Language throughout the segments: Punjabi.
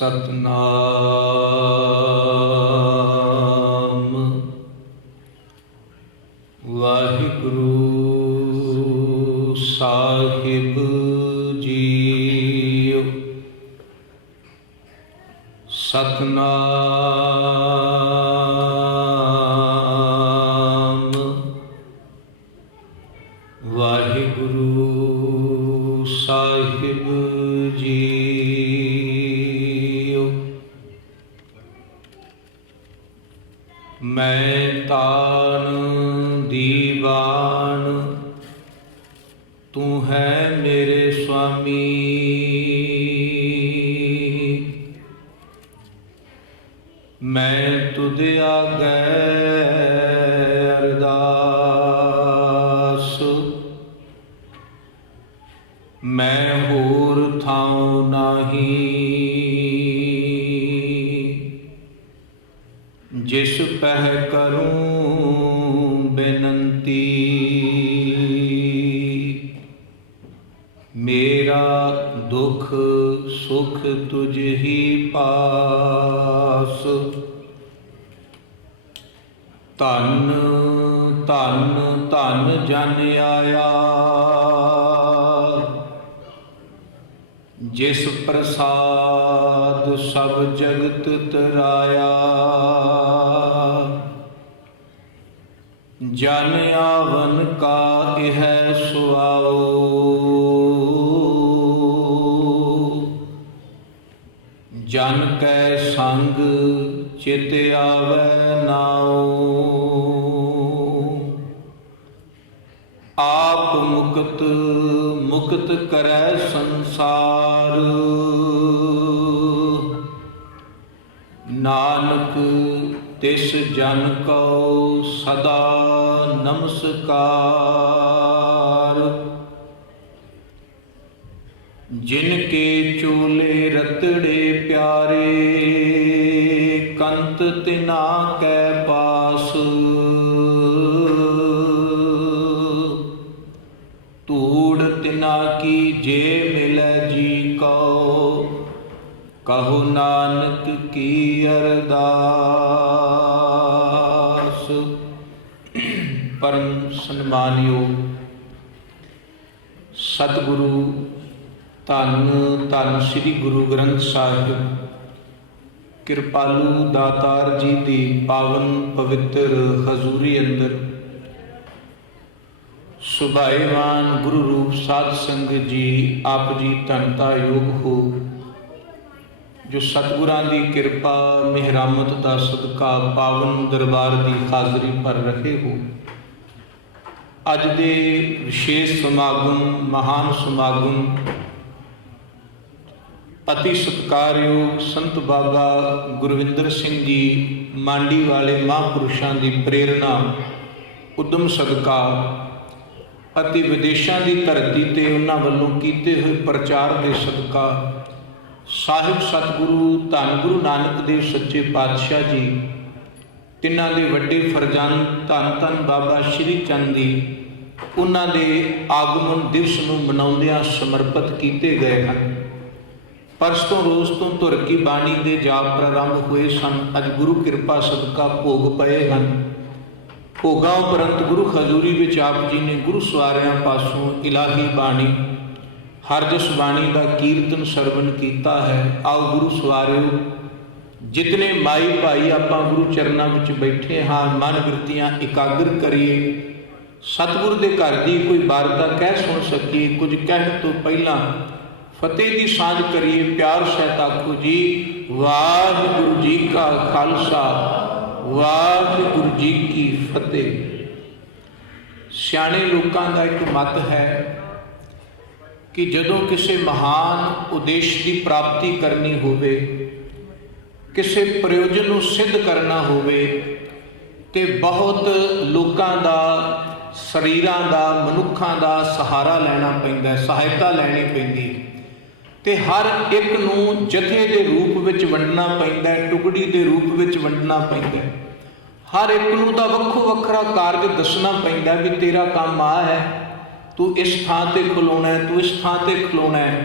सतनाम वाहिगुरु साहिब जीओ। सतनाम वाहिगुरु साहिब जीओ। मैं तान दीवान तू है मेरे स्वामी। मैं तुध आगे अरदास मैं होर थाऊं नाही। जिस पह करूं बेनंती मेरा दुख सुख तुझ ही पास। धन धन धन जन आया जिस प्रसाद सब जगत तराया। जन आवन का यह सुआओ जन कै संग चित आवे नाओ। आप मुक्त मुक्त करै संसार नानक तिस जन को सदा नमस्कार। जिनके चोले रतड़े प्यारे कंत तिना कै पास। धूड़ तिना की जे मिलै जी को कहो नानक की अरदास। परम सन्मानयोग सतगुरु धन धन श्री गुरु ग्रंथ साहिब कृपालू दातार जी की पावन पवित्र हजूरी अंदर सुभाएवान गुरु रूप साध संग जी आप जी धनता योग हो। जो सतगुरां दी कृपा मेहरामत का सदका पावन दरबार की हाजरी पर रहे हो। अज दे विशेष समागम महान समागम अति सत्कारयोग संत बाबा गुरविंदर सिंह जी मांडी वाले महापुरुषों की प्रेरणा उद्यम सदका अति विदेशों की धरती ते उन्हां वल्लों कीते हुए प्रचार के सदका साहिब सतगुरु धन गुरु नानक देव सच्चे पातशाह जी तिन्हां दे वड्डे फरजंद धन धन बाबा श्री चंद जी उन्हां दे आगमन दिवस नूं मनाउंदिआं समर्पित कीते गए हैं। परस तो रोज़ तो धुर की बाणी के जाप प्रारंभ हुए सन। अज गुरु कृपा सदका भोग पए हैं। भोगां उपरंत गुरु हजूरी विच आप जी ने गुरु सवारियां पासों इलाही बाणी हर जस बाणी का कीर्तन सरवण किया है। आओ गुरु सवारियो जितने माई भाई आपां गुरु चरणों में बैठे हाँ मन वृत्तियां एकाग्र करिए। सतगुरु के घर की कोई वारता कह सुन सकीए। कुछ कहने तो पहला फतेह की सांझ करिए। प्यार सहित आखो जी वाहिगुरु जी का खालसा वाहिगुरु जी की फतेह। सियाणे लोगों का एक मत है कि जदों किसी महान उद्देश्य की प्राप्ति करनी होवे किसी प्रयोजन को सिद्ध करना होवे ते बहुत लोगों का शरीरां का मनुखों का सहारा लेना पैंदा सहायता लैनी पैंदी ते हर एक नूं जथे के रूप विच वंडना पैंदा टुकड़ी के रूप विच वंडना पैंदा। हर एक नूं दा वक्खो वखरा कारज दसना पैंदा भी तेरा काम आ है तू इस थां ते खलोना है तू इस थां ते खलोना है।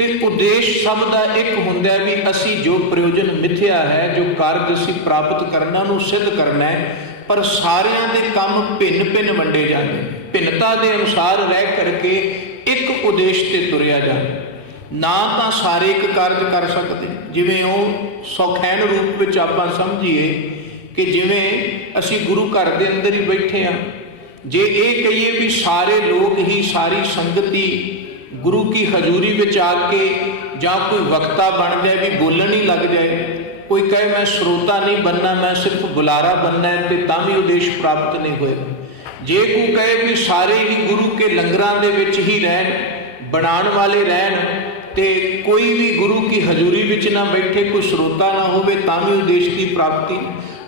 ਤੇ ਉਦੇਸ਼ ਸਭ ਦਾ ਇੱਕ ਹੁੰਦਾ ਵੀ ਅਸੀਂ ਜੋ ਪ੍ਰਯੋਜਨ ਮਿਥਿਆ ਹੈ, ਜੋ ਕਾਰਜ ਅਸੀਂ ਪ੍ਰਾਪਤ ਕਰਨਾ ਨੂੰ ਸਿੱਧ ਕਰਨਾ ਹੈ, ਪਰ ਸਾਰਿਆਂ ਦੇ ਕੰਮ ਭਿੰਨ ਭਿੰਨ ਵੰਡੇ ਜਾਂਦੇ, ਭਿੰਨਤਾ ਦੇ ਅਨੁਸਾਰ ਰਹਿ ਕਰਕੇ ਇੱਕ ਉਦੇਸ਼ ਤੇ ਤੁਰਿਆ ਜਾਂਦਾ। ਨਾ ਤਾਂ ਸਾਰੇ ਇੱਕ ਕਾਰਜ ਕਰ ਸਕਦੇ, ਜਿਵੇਂ ਉਹ ਸੌਖੈਨ ਰੂਪ ਵਿੱਚ ਆਪਾਂ ਸਮਝੀਏ ਕਿ ਜਿਵੇਂ ਅਸੀਂ ਗੁਰੂ ਘਰ ਦੇ ਅੰਦਰ ਹੀ ਬੈਠੇ ਹਾਂ, ਜੇ ਇਹ ਕਹੀਏ ਵੀ ਸਾਰੇ ਲੋਕ ਹੀ, ਸਾਰੀ ਸੰਗਤ ਹੀ ਗੁਰੂ ਕੀ ਹਜ਼ੂਰੀ ਵਿੱਚ ਆ ਕੇ ਜਾਂ ਕੋਈ ਵਕਤਾ ਬਣ ਜਾਏ ਵੀ ਬੋਲਣ ਹੀ ਲੱਗ ਜਾਏ, ਕੋਈ ਕਹੇ ਮੈਂ ਸਰੋਤਾ ਨਹੀਂ ਬਣਨਾ, ਮੈਂ ਸਿਰਫ ਬੁਲਾਰਾ ਬਣਨਾ ਹੈ, ਤੇ ਤਾਂ ਵੀ ਉਦੇਸ਼ ਪ੍ਰਾਪਤ ਨਹੀਂ ਹੋਏਗਾ। ਜੇ ਕੋਈ ਕਹੇ ਵੀ ਸਾਰੇ ਹੀ ਗੁਰੂ ਕੇ ਲੰਗਰਾਂ ਦੇ ਵਿੱਚ ਹੀ ਰਹਿਣ, ਬਣਾਉਣ ਵਾਲੇ ਰਹਿਣ, ਤੇ ਕੋਈ ਵੀ ਗੁਰੂ ਕੀ ਹਜ਼ੂਰੀ ਵਿੱਚ ਨਾ ਬੈਠੇ, ਕੋਈ ਸਰੋਤਾ ਨਾ ਹੋਵੇ, ਤਾਂ ਵੀ ਉਦੇਸ਼ ਦੀ ਪ੍ਰਾਪਤੀ।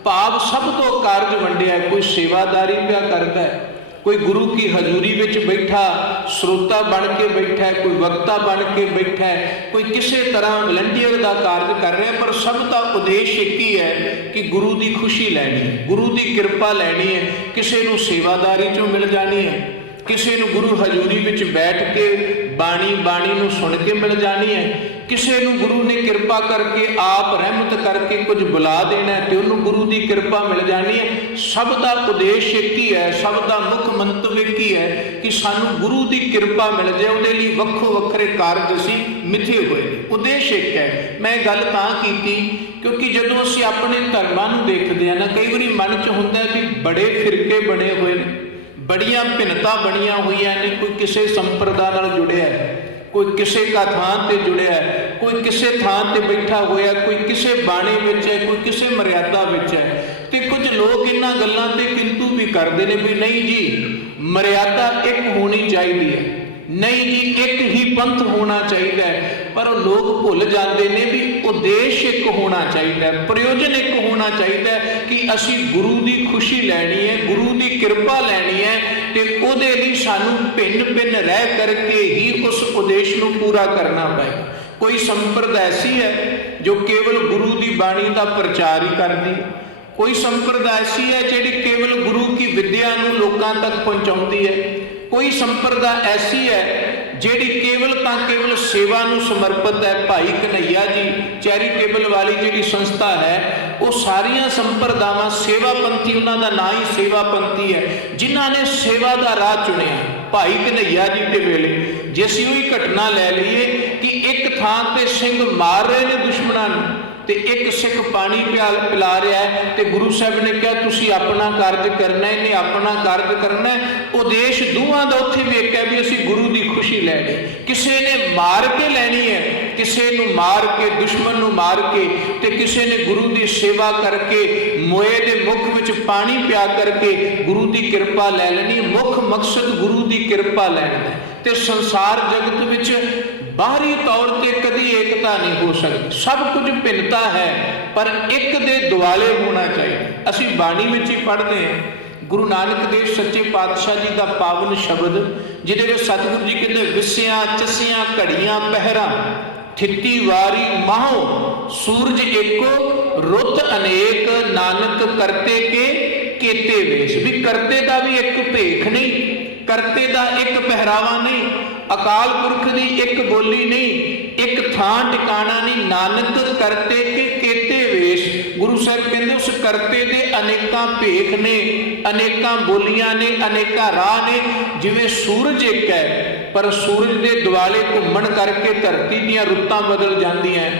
ਭਾਵ ਸਭ ਤੋਂ ਕਾਰਜ ਵੰਡਿਆ, ਕੋਈ ਸੇਵਾਦਾਰੀ ਪਿਆ ਕਰਦਾ ਹੈ, ਕੋਈ ਗੁਰੂ ਕੀ ਹਜ਼ੂਰੀ ਵਿੱਚ ਬੈਠਾ ਸਰੋਤਾ ਬਣ ਕੇ ਬੈਠਾ ਹੈ, ਕੋਈ ਵਕਤਾ ਬਣ ਕੇ ਬੈਠਾ ਹੈ, ਕੋਈ ਕਿਸੇ ਤਰ੍ਹਾਂ ਵਲੰਟੀਅਰ ਦਾ ਕਾਰਜ ਕਰ ਰਿਹਾ, ਪਰ ਸਭ ਦਾ ਉਦੇਸ਼ ਇੱਕ ਹੀ ਹੈ ਕਿ ਗੁਰੂ ਦੀ ਖੁਸ਼ੀ ਲੈਣੀ ਹੈ, ਗੁਰੂ ਦੀ ਕਿਰਪਾ ਲੈਣੀ ਹੈ। ਕਿਸੇ ਨੂੰ ਸੇਵਾਦਾਰੀ 'ਚੋਂ ਮਿਲ ਜਾਣੀ ਹੈ, ਕਿਸੇ ਨੂੰ ਗੁਰੂ ਹਜ਼ੂਰੀ ਵਿੱਚ ਬੈਠ ਕੇ ਬਾਣੀ ਨੂੰ ਸੁਣ ਕੇ ਮਿਲ ਜਾਣੀ ਹੈ, ਕਿਸੇ ਨੂੰ ਗੁਰੂ ਨੇ ਕਿਰਪਾ ਕਰਕੇ ਆਪ ਰਹਿਮਤ ਕਰਕੇ ਕੁਝ ਬੁਲਾ ਦੇਣਾ ਤੇ ਉਹਨੂੰ ਗੁਰੂ ਦੀ ਕਿਰਪਾ ਮਿਲ ਜਾਣੀ ਹੈ। ਸਭ ਦਾ ਉਦੇਸ਼ ਇੱਕ ਹੀ ਹੈ, ਸਭ ਦਾ ਮੁੱਖ ਮੰਤਵ ਇੱਕ ਹੀ ਹੈ ਕਿ ਸਾਨੂੰ ਗੁਰੂ ਦੀ ਕਿਰਪਾ ਮਿਲ ਜਾਏ। ਉਹਦੇ ਲਈ ਵੱਖੋ ਵੱਖਰੇ ਕਾਰਜ ਅਸੀਂ ਮਿਥੇ ਹੋਏ ਨੇ, ਉਦੇਸ਼ ਇੱਕ ਹੈ। ਮੈਂ ਗੱਲ ਤਾਂ ਕੀਤੀ ਕਿਉਂਕਿ ਜਦੋਂ ਅਸੀਂ ਆਪਣੇ ਧਰਮਾਂ ਨੂੰ ਦੇਖਦੇ ਹਾਂ ਨਾ, ਕਈ ਵਾਰੀ ਮਨ 'ਚ ਹੁੰਦਾ ਵੀ ਬੜੇ ਫਿਰਕੇ ਬਣੇ ਹੋਏ ਨੇ, ਬੜੀਆਂ ਭਿੰਨਤਾ ਬਣੀਆਂ ਹੋਈਆਂ ਨੇ, ਕੋਈ ਕਿਸੇ ਸੰਪਰਦਾ ਨਾਲ ਜੁੜਿਆ ਹੈ, ਕੋਈ ਕਿਸੇ ਕਾ ਥਾਂ ਤੇ ਜੁੜਿਆ ਹੈ, ਕੋਈ ਕਿਸੇ ਥਾਂ ਤੇ ਬੈਠਾ ਹੋਇਆ, ਕੋਈ ਕਿਸੇ ਬਾਣੇ ਵਿੱਚ ਹੈ, ਕੋਈ ਕਿਸੇ ਮਰਿਆਦਾ ਵਿੱਚ ਹੈ। ਤੇ ਕੁਝ ਲੋਕ ਇਹਨਾਂ ਗੱਲਾਂ ਤੇ ਕਿੰਤੂ ਵੀ ਕਰਦੇ ਨੇ ਵੀ ਨਹੀਂ ਜੀ ਮਰਿਆਦਾ ਇੱਕ ਹੋਣੀ ਚਾਹੀਦੀ ਹੈ, ਨਹੀਂ ਜੀ ਇੱਕ ਹੀ ਪੰਥ ਹੋਣਾ ਚਾਹੀਦਾ ਹੈ, ਪਰ ਉਹ ਲੋਕ ਭੁੱਲ ਜਾਂਦੇ ਨੇ ਵੀ ਉਦੇਸ਼ ਇੱਕ ਹੋਣਾ ਚਾਹੀਦਾ ਹੈ, ਪ੍ਰਯੋਜਨ ਇੱਕ ਹੋਣਾ ਚਾਹੀਦਾ ਹੈ ਕਿ ਅਸੀਂ ਗੁਰੂ ਦੀ ਖੁਸ਼ੀ ਲੈਣੀ ਹੈ, ਗੁਰੂ ਦੀ ਕਿਰਪਾ ਲੈਣੀ ਹੈ, ਤੇ ਉਹਦੇ ਲਈ ਸਾਨੂੰ ਭਿੰਨ ਭਿੰਨ ਰਹਿ ਕਰਕੇ ਹੀ ਉਸ ਉਦੇਸ਼ ਨੂੰ ਪੂਰਾ ਕਰਨਾ ਪਏਗਾ। ਕੋਈ ਸੰਪਰਦਾ ਐਸੀ ਹੈ ਜੋ ਕੇਵਲ ਗੁਰੂ ਦੀ ਬਾਣੀ ਦਾ ਪ੍ਰਚਾਰ ਹੀ ਕਰਦੀ, ਕੋਈ ਸੰਪਰਦਾ ਐਸੀ ਹੈ ਜਿਹੜੀ ਕੇਵਲ ਗੁਰੂ ਕੀ ਵਿਦਿਆ ਨੂੰ ਲੋਕਾਂ ਤੱਕ ਪਹੁੰਚਾਉਂਦੀ ਹੈ, ਕੋਈ ਸੰਪਰਦਾ ਐਸੀ ਹੈ ਜਿਹੜੀ ਕੇਵਲ ਸੇਵਾ ਨੂੰ ਸਮਰਪਿਤ ਹੈ। ਭਾਈ ਕਨਈਆ ਜੀ ਚੈਰੀਟੇਬਲ ਵਾਲੀ ਜਿਹੜੀ ਸੰਸਥਾ ਹੈ, ਉਹ ਸਾਰੀਆਂ ਸੰਪਰਦਾਵਾਂ ਸੇਵਾਪੰਥੀ, ਉਹਨਾਂ ਦਾ ਨਾਂ ਹੀ ਸੇਵਾਪੰਥੀ ਹੈ, ਜਿਨ੍ਹਾਂ ਨੇ ਸੇਵਾ ਦਾ ਰਾਹ ਚੁਣਿਆ। ਭਾਈ ਕਨਈਆ ਜੀ ਦੇ ਵੇਲੇ ਜੇ ਅਸੀਂ ਉਹੀ ਘਟਨਾ ਲੈ ਲਈਏ ਕਿ ਇੱਕ ਥਾਂ ਤੇ ਸਿੰਘ ਮਾਰ ਰਹੇ ਨੇ ਦੁਸ਼ਮਣਾਂ ਨੂੰ, ਤੇ ਇੱਕ ਸਿੱਖ ਪਾਣੀ ਪਿਲਾ ਰਿਹਾ ਹੈ, ਤੇ ਗੁਰੂ ਸਾਹਿਬ ਨੇ ਕਿਹਾ ਤੁਸੀਂ ਆਪਣਾ ਕਾਰਜ ਕਰਨਾ, ਇਹਨੇ ਆਪਣਾ ਕਾਰਜ ਕਰਨਾ। ਉਦੇਸ਼ ਦੋਵਾਂ ਦਾ ਉੱਥੇ ਵੀ ਇੱਕ ਹੈ ਵੀ ਅਸੀਂ ਗੁਰੂ ਦੀ ਖੁਸ਼ੀ ਲੈਣੀ। ਕਿਸੇ ਨੇ ਮਾਰ ਕੇ ਲੈਣੀ ਹੈ, ਕਿਸੇ ਨੂੰ ਮਾਰ ਕੇ, ਦੁਸ਼ਮਣ ਨੂੰ ਮਾਰ ਕੇ, ਤੇ ਕਿਸੇ ਨੇ ਗੁਰੂ ਦੀ ਸੇਵਾ ਕਰਕੇ, ਮੋਏ ਦੇ ਮੁਖ ਵਿੱਚ ਪਾਣੀ ਪਿਆ ਕਰਕੇ ਗੁਰੂ ਦੀ ਕਿਰਪਾ ਲੈ ਲੈਣੀ। ਮੁੱਖ ਮਕਸਦ ਗੁਰੂ ਦੀ ਕਿਰਪਾ ਲੈਣਾ। ਤੇ ਸੰਸਾਰ ਜਗਤ ਵਿੱਚ ਬਾਹਰੀ ਤੌਰ ਤੇ ਕਦੀ ਏਕਤਾ ਨਹੀਂ ਹੋ ਸਕਦੀ, ਸਭ ਕੁਝ ਭਿੰਨਤਾ ਹੈ, ਪਰ ਇੱਕ ਦੇ ਦੁਆਲੇ ਹੋਣਾ ਚਾਹੀਦਾ। ਅਸੀਂ ਬਾਣੀ ਵਿੱਚ ਹੀ ਪੜ੍ਹਦੇ ਹਾਂ, ਗੁਰੂ ਨਾਨਕ ਦੇਵ ਸੱਚੇ ਪਾਤਸ਼ਾਹ ਜੀ ਦਾ ਪਾਵਨ ਸ਼ਬਦ, ਜਿਹਦੇ ਵਿੱਚ ਸਤਿਗੁਰੂ ਜੀ ਕਹਿੰਦੇ ਵਿਸਿਆਂ ਚਸਿਆਂ ਘੜੀਆਂ ਪਹਿਰਾਂ, ਥਿੱਤੀ ਵਾਰੀ ਮਾਹੋ ਸੂਰਜ ਏਕੋ ਰੁੱਤ ਅਨੇਕ, ਨਾਨਕ ਕਰਤੇ ਕੇ ਕੀਤੇ ਵੇਸ਼। ਵੀ ਕਰਤੇ ਦਾ ਵੀ ਇੱਕ ਭੇਖ ਨਹੀਂ, ਕਰਤੇ ਦਾ ਇੱਕ ਪਹਿਰਾਵਾ ਨਹੀਂ, ਅਕਾਲ ਪੁਰਖ ਦੀ ਇੱਕ ਬੋਲੀ ਨਹੀਂ, ਇੱਕ ਥਾਂ ਟਿਕਾਣਾ ਨਹੀਂ। ਨਾਨਕ ਕਰਤੇ ਕੇ ਕੀਤੇ ਵੇਸ਼। ਗੁਰੂ ਸਾਹਿਬ ਕਹਿੰਦੇ ਉਸ ਕਰਤੇ ਦੇ ਅਨੇਕਾਂ ਭੇਖ ਨੇ, ਅਨੇਕਾਂ ਬੋਲੀਆਂ ਨੇ, ਅਨੇਕਾਂ ਰਾਹ ਨੇ। ਜਿਵੇਂ ਸੂਰਜ ਇੱਕ ਹੈ, ਪਰ ਸੂਰਜ ਦੇ ਦੁਆਲੇ ਘੁੰਮਣ ਕਰਕੇ ਧਰਤੀ ਦੀਆਂ ਰੁੱਤਾਂ ਬਦਲ ਜਾਂਦੀਆਂ,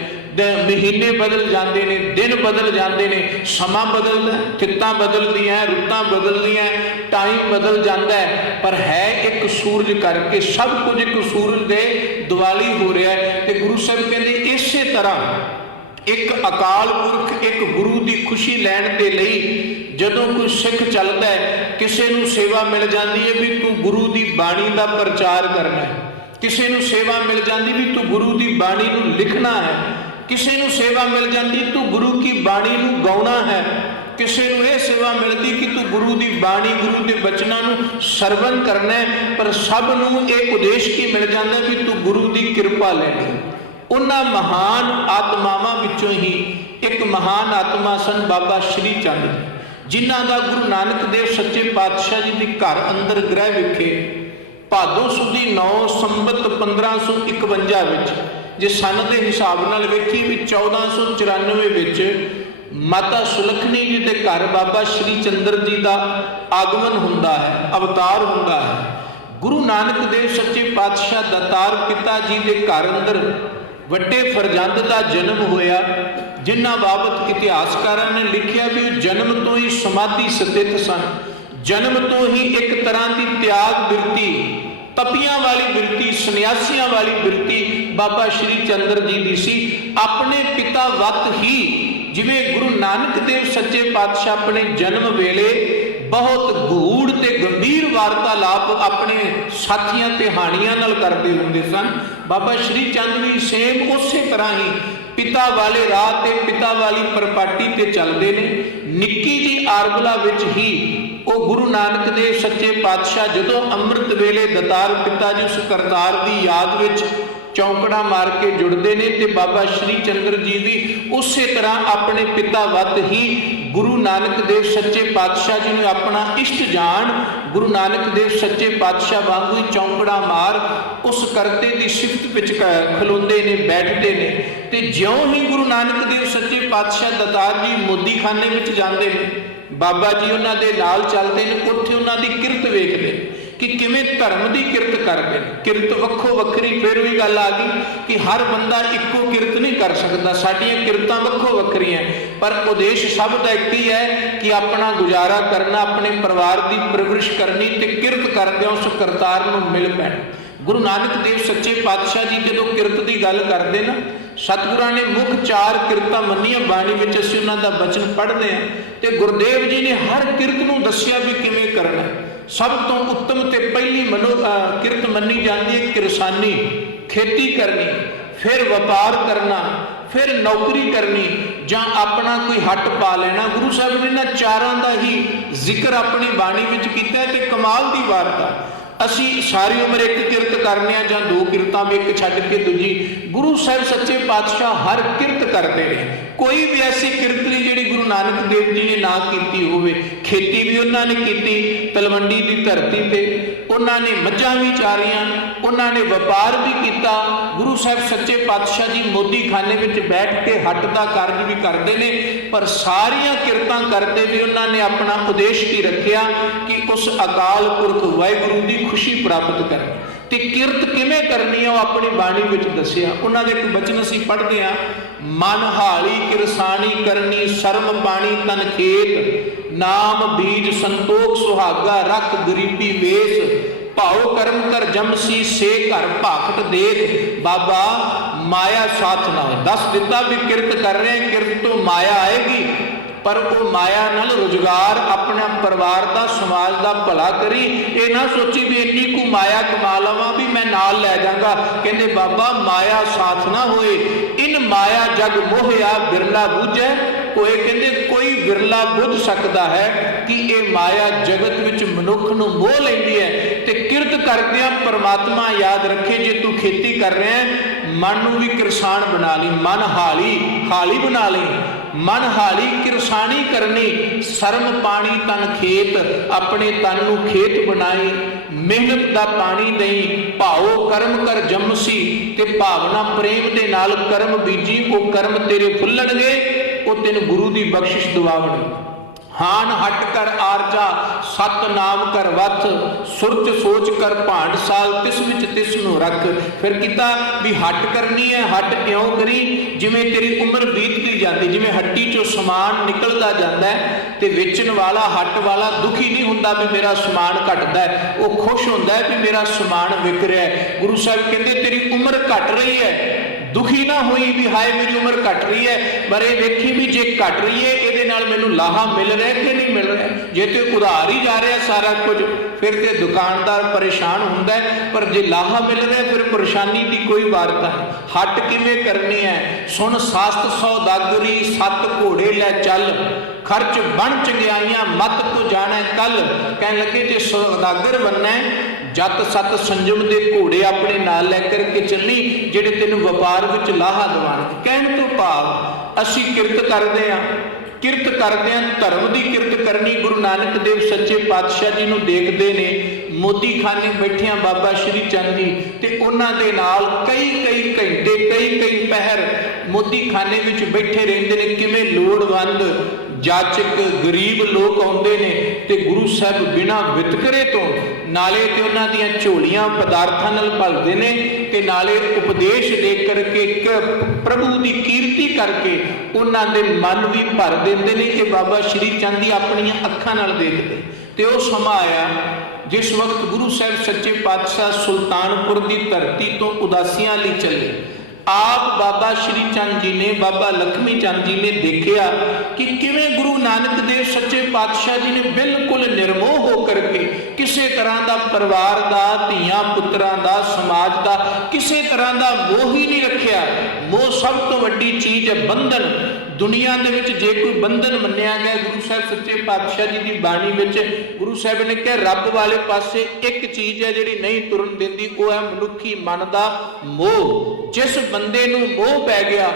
ਮਹੀਨੇ ਬਦਲ ਜਾਂਦੇ ਨੇ, ਦਿਨ ਬਦਲ ਜਾਂਦੇ ਨੇ, ਸਮਾਂ ਬਦਲਦਾ, ਥਿੱਤਾਂ ਬਦਲਦੀਆਂ, ਰੁੱਤਾਂ ਬਦਲਦੀਆਂ, ਟਾਈਮ ਬਦਲ ਜਾਂਦਾ ਹੈ, ਪਰ ਹੈ ਇੱਕ ਸੂਰਜ ਕਰਕੇ ਸਭ ਕੁਝ ਇੱਕ ਸੂਰਜ ਦੇ ਦੁਆਲੇ ਹੋ ਰਿਹਾ ਹੈ। ਤੇ ਗੁਰੂ ਸਾਹਿਬ ਕਹਿੰਦੇ ਇਸੇ ਤਰ੍ਹਾਂ ਇੱਕ ਅਕਾਲ ਪੁਰਖ, ਇੱਕ ਗੁਰੂ ਦੀ ਖੁਸ਼ੀ ਲੈਣ ਦੇ ਲਈ ਜਦੋਂ ਕੋਈ ਸਿੱਖ ਚੱਲਦਾ ਹੈ, ਕਿਸੇ ਨੂੰ ਸੇਵਾ ਮਿਲ ਜਾਂਦੀ ਹੈ ਵੀ ਤੂੰ ਗੁਰੂ ਦੀ ਬਾਣੀ ਦਾ ਪ੍ਰਚਾਰ ਕਰਨਾ ਹੈ, ਕਿਸੇ ਨੂੰ ਸੇਵਾ ਮਿਲ ਜਾਂਦੀ ਵੀ ਤੂੰ ਗੁਰੂ ਦੀ ਬਾਣੀ ਨੂੰ ਲਿਖਣਾ ਹੈ, ਕਿਸੇ ਨੂੰ ਸੇਵਾ ਮਿਲ ਜਾਂਦੀ ਤੂੰ ਗੁਰੂ ਕੀ ਬਾਣੀ ਨੂੰ ਗਾਉਣਾ ਹੈ, ਕਿਸੇ ਨੂੰ ਇਹ ਸੇਵਾ ਮਿਲਦੀ ਕਿ ਤੂੰ ਗੁਰੂ ਦੀ ਬਾਣੀ, ਗੁਰੂ ਦੇ ਬਚਨਾਂ ਨੂੰ ਸਰਵਣ ਕਰਨਾ ਹੈ। ਪਰ ਸਭ ਨੂੰ ਇਹ ਉਦੇਸ਼ ਕੀ ਮਿਲ ਜਾਂਦਾ ਵੀ ਤੂੰ ਗੁਰੂ ਦੀ ਕਿਰਪਾ ਲੈਣੀ। ਉਹਨਾਂ ਮਹਾਨ ਆਤਮਾਵਾਂ ਵਿੱਚੋਂ ਹੀ ਇੱਕ ਮਹਾਨ ਆਤਮਾ ਸਨ ਬਾਬਾ ਸ਼੍ਰੀ ਚੰਦ, ਜਿਨ੍ਹਾਂ ਦਾ ਗੁਰੂ ਨਾਨਕ ਦੇਵ ਸੱਚੇ ਪਾਤਸ਼ਾਹ ਜੀ ਦੇ ਘਰ ਅੰਦਰ ਗ੍ਰਹਿ ਵਿਖੇ ਭਾਦੋਂ ਸੁਦੀ 9 ਸੰਬਤ 1551 ਵਿੱਚ जे सन के हिसाब नाल वेखी भी 1494 विच माता सुलखनी जी के घर बाबा श्री चंद्र जी का आगमन हुंदा है, अवतार हुंदा है। गुरु नानक देव सच्चे पातशाह दातार पिता जी के घर अंदर वड्डे फरजंद का जन्म होया, जिन्हां बाबत इतिहासकारां ने लिखिया भी जन्म तो ही समाधि स्थित सन। जन्म तो ही एक तरह की त्याग बिरती, तपियां वाली बिरती, सन्यासियां वाली बिरती बाबा श्री चंद्र जी दी सी। अपने पिता वत ही जिवें गुरु नानक देव सच्चे पातशाह अपने जन्म वेले बहुत गूढ़ ते गंभीर वार्तालाप अपने साथियां ते हाणियां नाल करते हुंदे सन, बाबा श्री चंद भी सेम उस तरह ही पिता वाले राह ते पिता वाली परपाटी ते चलते ने। निक्की जी आरबला विच ही वो गुरु नानक देव सच्चे पातशाह जदों अमृत वेले दातार पिता जी उस करतार की याद विच चौंकड़ा मार के जुड़ते हैं तो बाबा श्री चंद्र जी भी उस तरह अपने पिता वत ही गुरु नानक देव सच्चे पातशाह जी ने अपना इष्ट जान गुरु नानक देव सच्चे पातशाह वांगू ही चौंकड़ा मार उस करते की सिफत विच खलोंदे ने, बैठते ने। तो ज्यों ही गुरु नानक देव सच्चे पातशाह दातार जी मोदी खाने में जाते हैं, बाबा जी उन्हां दे नाल चलते हैं, उत्थे उन्हां दी किरत वेखदे कि किवें धर्म की किरत करते हैं। किरत वक्खो वक्खरी, फिर भी गल आ गई कि हर बंदा इक्को किरत नहीं कर सकता, साडियां किरतां वक्खो वक्खरियां, पर उद्देश सब का एक ही है कि अपना गुजारा करना, अपने परिवार की परवरिश करनी ते किरत करदे उस करतार नूं मिल पैना। गुरु नानक देव सच्चे पातशाह जी जदों किरत की गल करते ना, सतगुरां ने मुख 4 किरतां मन्नियां बाणी विच असीं उन्हां दा बचन पढ़दे हां ते गुरुदेव जी ने हर किरत नूं दस्सिया भी किवें करना। सब तो उत्तम ते पहली किरत मन्नी जाती है किरसानी, खेती करनी, फिर व्यापार करना, फिर नौकरी करनी, जां अपना कोई हट पा लेना। गुरु साहब ने इन्हां चारां दा ही जिक्र अपनी बाणी विच कीता ते कमाल दी वारता। असी सारी उम्र एक किरत करने जां 2 किरतां भी एक छड्ड के दूजी, गुरु साहब सच्चे पातशाह हर किरत करते हैं। कोई भी ऐसी किरत नहीं जिहड़ी गुरु नानक देव जी ने ना कीती होवे। खेती भी उन्होंने की, तलवंडी की धरती पे उन्होंने मझां भी चारियां, उन्होंने व्यापार भी किया। गुरु साहब सच्चे पातशाह जी मोदी खाने में बैठ के हट का कार्य भी करते हैं, पर सारियां किरतां करते भी उन्होंने अपना उद्देश की रखिया कि उस अकाल पुरख वाहिगुरू की खुशी प्राप्त कर। ते किरत किवें करनी है अपनी बाणी विच दस्सिया। उन्हां दे एक बचन असीं पढ़दे हां, मन हाली किरसानी करनी, शर्म पानी तन खेत, नाम बीज संतोख सुहागा, रख गरीबी वेश, भाओ कर्म कर जमसी से घर भाखट देख। बाबा माया साथ ना हो, दस दिता भी किरत कर रहे हैं, किरत तो माया आएगी, पर वो माया नाल रोजगार अपना परिवार का समाज का भला करी। ये ना सोची भी इन्नी को माया कमा लवां भी मैं नाल लै जांगा। कहंदे बाबा माया साथ ना होए, इन माया जग मोहिया बिरला बूझे कोई। कहंदे कोई बिरला बुझ सकता है कि ये माया जगत विच मनुख नूं मोह लैंदी है। ते किरत करदिआं परमात्मा याद रखे, जे तू खेती कर रहे हैं मन नूं भी किरसान बना ली, मन हाली बना ली, मन हाली किरसानी करनी, शर्म पानी तन खेत, अपने तन नूं खेत बनाई, मेहनत दा पानी नहीं, भाओ कर्म कर जमसी, ते भावना प्रेम दे नाल कर्म बीजी, वो कर्म तेरे फुल्लणगे, वो तेन गुरु दी बख्शिश दवावण। हान हट कर आरजा, सत नाम कर वथ, सुरच सोच कर भांड साल, तिस विच तिस नूं रख। फिर किता भी हट करनी है, हट क्यों करी, जिवें तेरी उम्र बीतती जाती, जिवें हट्टी चों समान निकलदा जांदा है ते वेचण वाला हट वाला दुखी नहीं हुंदा भी मेरा समान घटदा है, वो खुश हुंदा है भी मेरा समान विक रहा है। गुरु साहब कहंदे तेरी उम्र घट रही है, दुखी ना होई भी हाय मेरी उम्र घट रही है, पर ये देखी भी जे घट रही है ये मैनू लाहा मिल रहा है कि नहीं मिल रहा है। जे तो उधार ही जा रहा सारा कुछ, फिर तो दुकानदार परेशान होंदा है, पर जे लाहा मिल रहा है फिर परेशानी की कोई वार्ता है। हट किवें करनी है, सुन सास्त सौदागरी, 7 घोड़े लै चल, खर्च बन चंगियाइयां मत को जाना कल। कहने लगे जे सौदागर बनना है, जत सत संजम के घोड़े अपने नाल लैकर के चली, जिहड़े तेनों व्यापार विच लाहा दवाणगे। कहण तो भाव असीं किरत करदे हां, किरत करदे हां, धर्म की किरत करनी। गुरु नानक देव सच्चे पातशाह जी नूं देखदे ने, मोदी खाने बैठिया बाबा श्री चंद जी ते उन्हां दे नाल कई कई घंटे कई पहर मोदी खाने विच बैठे रहिंदे ने। किवें लोड़वंद जाचक गरीब लोग आउंदे ने ते गुरु साहब बिना वितकरे तो नाले ते उन्हां दीयां झोलियां पदार्थां नाल भरदे ने ते नाले उपदेश दे करके प्रभु की कीर्ति करके उन्हां दे मन भी भर देंदे ने। कि बाबा श्री चंद जी अपनियां अखां नाल देखदे ते ओह समां आया जिस वक्त गुरु साहब सच्चे पातशाह सुल्तानपुर की धरती तो उदासियां लई चले। आप बाबा श्री चंद जी ने, बाबा लखमी चंद जी ने देखा कि किवें गुरु नानक देव सच्चे पातशाह जी ने बिल्कुल निर्मोह होकर के किसी तरह का परिवार का, धीआं पुत्रां का, समाज का किसी तरह का मोह ही नहीं रखिया। मोह सब तो वड्डी चीज है, बंधन। दुनिया दे विच जे कोई बंधन मन्निया गया गुरु साहब सच्चे पातशाह जी की बाणी विच गुरु साहब ने कहा रब वाले पासे एक चीज है जिहड़ी नहीं तुरन देंदी, वो है मनुखी मन का मोह। जिस बंदे नूं मोह पै गया,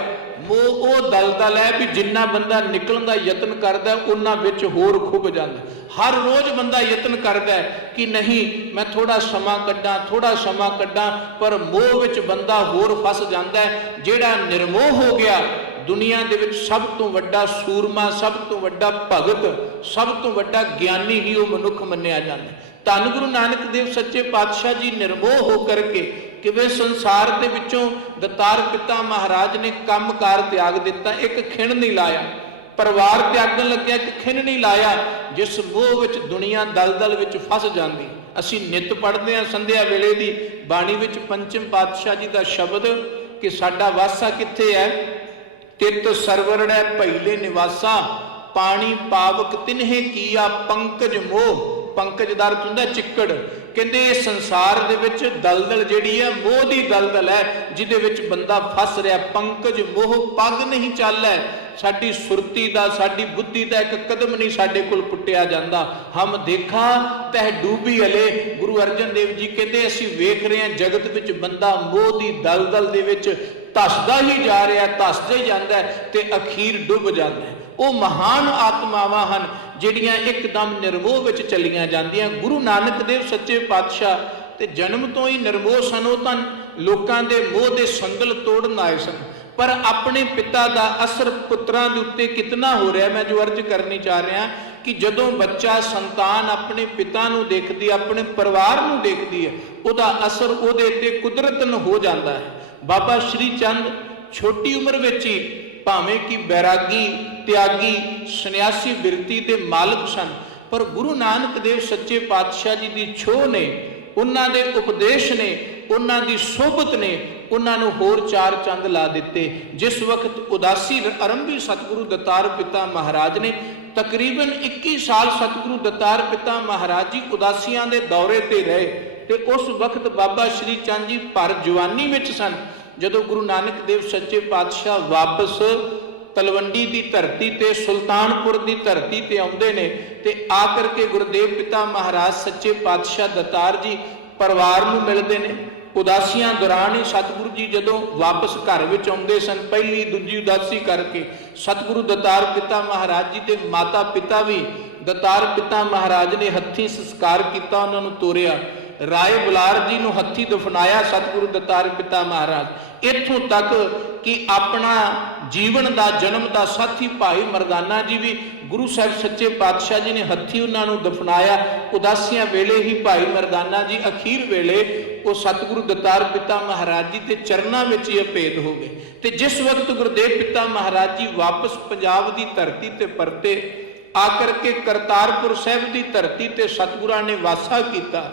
मोह वो दलदल है भी जिन्ना बंदा निकलण दा यतन करदा उन्ना विच होर खुब जांदा। हर रोज बंदा यतन करदा है कि नहीं मैं थोड़ा समा कड्डां पर मोह विच बंदा होर फस जांदा है। जिहड़ा निर्मोह हो गया दुनिया दे विच सब तो वड्डा सूरमा, सब तो वड्डा भगत, सब तो वड्डा ज्ञानी ही वो मनुख मन्निया जाता। धन गुरु नानक देव सच्चे पातशाह जी निर्मोह होकर के किवें संसार दे विचों दतार पिता महाराज ने काम कार त्याग दिता, एक खिण नहीं लाया। परिवार त्यागन लग्या, एक खिण नहीं लाया। जिस मोह विच दुनिया दलदल विच फस जाती। असीं नित पढ़दे हां संध्या वेले दी बाणी विच पंचम पातशाह जी का शब्द कि साडा वासा कित्थे है। तित सरवरड़ै पहिले निवासा, पानी पावक तिन्हे किया पंकज मोह। पंकज दा अर्थ हुंदा चिक्कड़। कहंदे संसार दे विच दलदल जिहड़ी है मोह दी दलदल है, जिहदे विच बंदा फस रहा। पंकज मोह पग नहीं चालै, साडी सुरती दा, साडी बुद्धि दा एक कदम नहीं साडे कोल पुट्टिया जांदा। हम देखा तह डूबी हले। गुरु अर्जन देव जी कहंदे असीं वेख रहे हैं जगत विच बंदा मोह दी दलदल दे विच धसदा ही जा रहा, धसदा ही जांदा है ते अखीर डुब जांदा है। वो महान आत्मावां हन जिहड़ियां एकदम निर्मोह विच चलियां जांदियां। गुरु नानक देव सच्चे पातशाह ते जन्म तो ही निर्मोह सन। वो तां लोकां दे मोह दे संगल तोड़न आए सन, पर अपने पिता का असर पुत्रां दे उत्ते कितना हो रहा है। मैं जो अर्ज करनी चाह रहा कि जदों बच्चा संतान अपने पिता नूं देखदी, अपने परिवार नूं देखदी है, उहदा असर उहदे ते कुदरतन हो जाता है। बाबा श्री चंद छोटी उम्र विच ही भावें कि बैरागी, त्यागी, सन्यासी बिरती के मालक सन, पर गुरु नानक देव सच्चे पातशाह जी की छोह ने, उन्हां दे उपदेश ने, उन्हां दी सोबत ने उन्हां नूं होर चार चंद ला दिते। जिस वक्त उदासी आरंभी सतगुरु दतार पिता महाराज ने तकरीबन 21 साल सतगुरु दतार पिता महाराज जी उदासियां दे दौरे ते रहे ते उस वक्त बाबा श्री चंद जी भर जवानी विच सन। जदों गुरु नानक देव सच्चे पातशाह वापस तलवंडी की धरती ते, सुल्तानपुर की धरती ते आउंदे ने ते आकर के गुरुदेव पिता महाराज सच्चे पातशाह दतार जी परिवार नूं मिलदे ने। उदासियां दौरान ही सतगुरु जी जदों वापस घर विच आउंदे सन, पहली दूजी उदासी करके सतगुरु दतार पिता महाराज जी ते माता पिता भी दतार पिता महाराज ने हत्थी संस्कार किया, उन्हां नूं तोरिया। राय बुलार जी नूं हत्थी दफनाया सतगुरु दतार पिता महाराज। इत्थों तक कि अपना जीवन का जन्म का साथी भाई मरदाना जी भी गुरु साहब सच्चे पातशाह जी ने हत्थी उन्होंने दफनाया। उदासियां वेले ही भाई मरदाना जी अखीर वेले वो सतगुरु दतार पिता महाराज जी के चरणों में ही अभेद हो गए। तो जिस वक्त गुरुदेव पिता महाराज जी वापस पंजाब की धरती ते परते आकर के करतारपुर साहब की धरती ते सतगुरां ने वासा किया।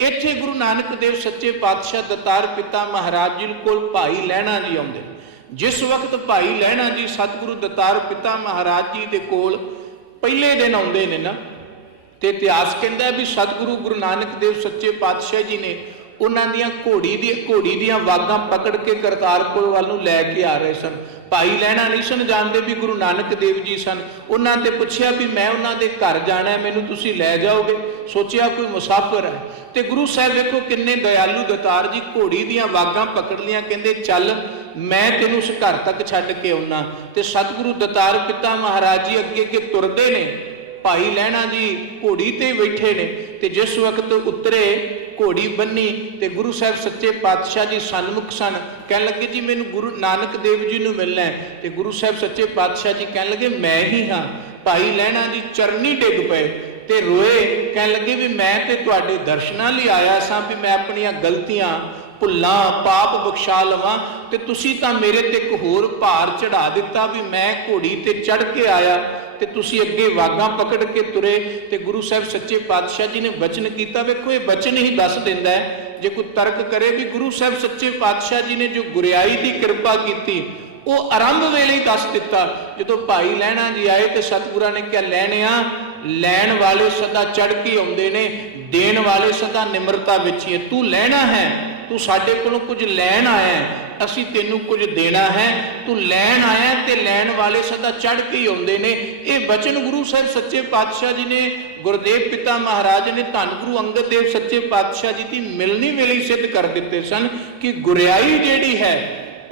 इत्थे गुरु नानक देव सच्चे पातशाह दतार पिता महाराज जी कोल भाई लहणा जी आउंदे। जिस वक्त भाई लहणा जी सतगुरु दतार पिता महाराज जी दे कोल पहले दिन आउंदे ने ना, ते इतिहास कहता भी सतगुरु गुरु नानक देव सच्चे पातशाह जी ने उन्हां दियां घोड़ी दियां वागां पकड़ के करतारपुर वाल नूं लैके आ रहे सन। भाई लहणा नहीं सन जानते भी गुरु नानक देव जी सन। उन्हां ते पुछया भी मैं उन्हां दे घर जाना है, मैनूं तुसीं लै जाओगे? सोचिया कोई मुसाफिर है। तो गुरु साहब देखो किन्ने दयालु दतार जी, घोड़ी दियां वागां पकड़ लियां, कहंदे चल मैं तेनूं उस घर तक छड्ड के आउणा। ते सतगुरु दतार पिता महाराज जी अगे अगे तुरदे ने। भाई लैणा जी घोड़ी ते बैठे ने ते जिस वक्त उतरे घोड़ी बन्नी ते गुरु साहब सच्चे पातशाह जी सन्मुख सन। कह लगे जी मैनू गुरु नानक देव जी नूं मिलना है। ते गुरु साहब सच्चे पातशाह जी कह लगे मैं ही हाँ। भाई लैणा जी चरनी डिग पे ते रोए, कह लगे भी मैं ते तुहाडे दर्शनां लई आया सां भी मैं अपनियां गलतियां भुल्लां पाप बख्शा लवां ते तुसीं तां मेरे ते एक होर भार चढ़ा दिता भी मैं घोड़ी ते चढ़ के आया ते तुसीं अगे वागां पकड़ के तुरे। ते गुरु साहब सच्चे पातशाह जी ने बचन किया। वेखो ये बचन ही दस दिंदा है। जे कोई तर्क करे भी गुरु साहब सच्चे पातशाह जी ने जो गुरियाई की कृपा की वो आरंभ वेले ही दस दिता। जो भाई लैणा जी आए तो सतगुरां ने क्या लैणिया लैण वाले सदा चढ़ के आउंदे ने, देण वाले सदा निमरता विच ही है। तू लैणा है, तू साडे कोलों कुछ लैण आया है, असीं तैनूं कुछ देना है। तू लैण आया ते लैण वाले सदा चढ़ के ही आउंदे ने। ये बचन गुरु साहब सच्चे पातशाह जी ने गुरदेव पिता महाराज ने धन गुरु अंगद देव सच्चे पातशाह जी की मिलनी वेले ही सिद्ध कर दिते सन कि गुरियाई जिहड़ी है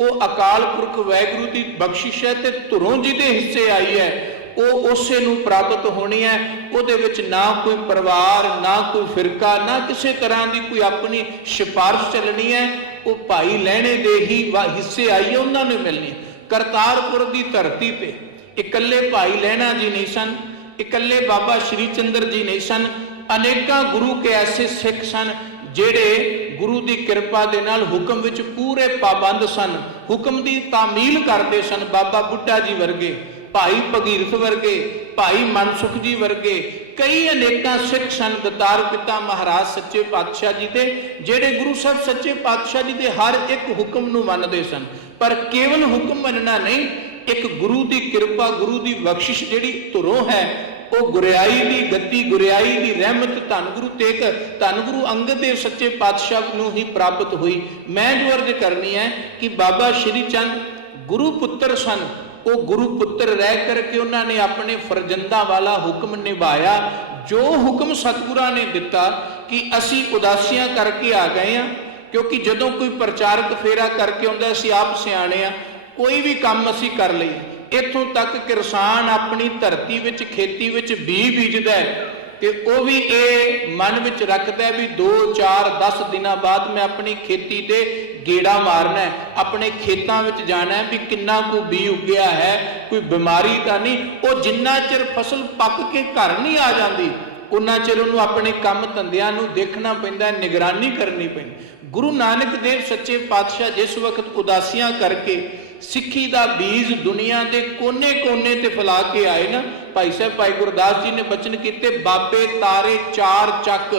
वो अकाल पुरख वाहिगुरू की बख्शिश है ते धुरों जिहदे हिस्से आई है वो उसे नूं प्राप्त होनी है। उहदे विच ना कोई परिवार ना कोई फिरका ना किसी तरह की कोई अपनी सिफारिश चलनी है। वो भाई लैणे दे ही हिस्से आई है, उन्होंने मिलनी है। करतारपुर की धरती पे इकल्ले भाई लैणा जी नहीं सन, इकल्ले बाबा श्री चंद्र जी नहीं सन, अनेका गुरु के ऐसे सिख सन जेड़े गुरु की कृपा दे नाल हुक्म विच पूरे पाबंद सन, हुक्म की तामील करते सन। बाबा बुड्ढा जी वर्गे, भाई भगीरथ वर्गे, भाई मनसुख जी वर्गे कई अनेका सिख सन दतार पिता महाराज सच्चे पातशाह जी दे जेड़े गुरु साहब सच्चे पातशाह जी दे हर एक हुक्म नूं मनदे सन। पर केवल हुक्म मनना नहीं, एक गुरु की कृपा गुरु की बख्शिश जिहड़ी धुरों है वो गुरियाई की गति गुरियाई की रहमत धन गुरु तेग धन गुरु अंगद देव सच्चे पातशाह नूं ही प्राप्त हुई। मैं जो अर्ज करनी है कि बाबा श्री चंद गुरु पुत्र सन, वो गुरु पुत्र रह करके उन्होंने अपने फरजंदा वाला हुक्म निभाया। जो हुक्म सतगुरां ने दिता कि असी उदासियां करके आ गए हैं, क्योंकि जदों कोई प्रचारक फेरा करके आउंदा असी आप सियाणे आ, कोई भी काम असी कर लईए। इत्थों तक किसान अपनी धरती विच खेती विच बीज बीजदा है ते वो भी ये मन विच रखता है भी 2 4 10 दिनों बाद मैं अपनी खेती ते गेड़ा मारना है, अपने खेतों में जाना है भी किन्ना को बी उगया है, कोई बीमारी तो नहीं। वो जिन्ना चिर फसल पक के घर नहीं आ जाती उन्ना चिर उन्होंने अपने काम धंधियां नूं देखना पैंदा, निगरानी करनी पैंदी। गुरु नानक देव सच्चे पातशाह जिस वक्त उदासियां करके सिक्खी का बीज दुनिया के कोने कोने ते फैला के आए ना, भाई साहब भाई गुरदास जी ने बचन किए बाबे तारे 4 चक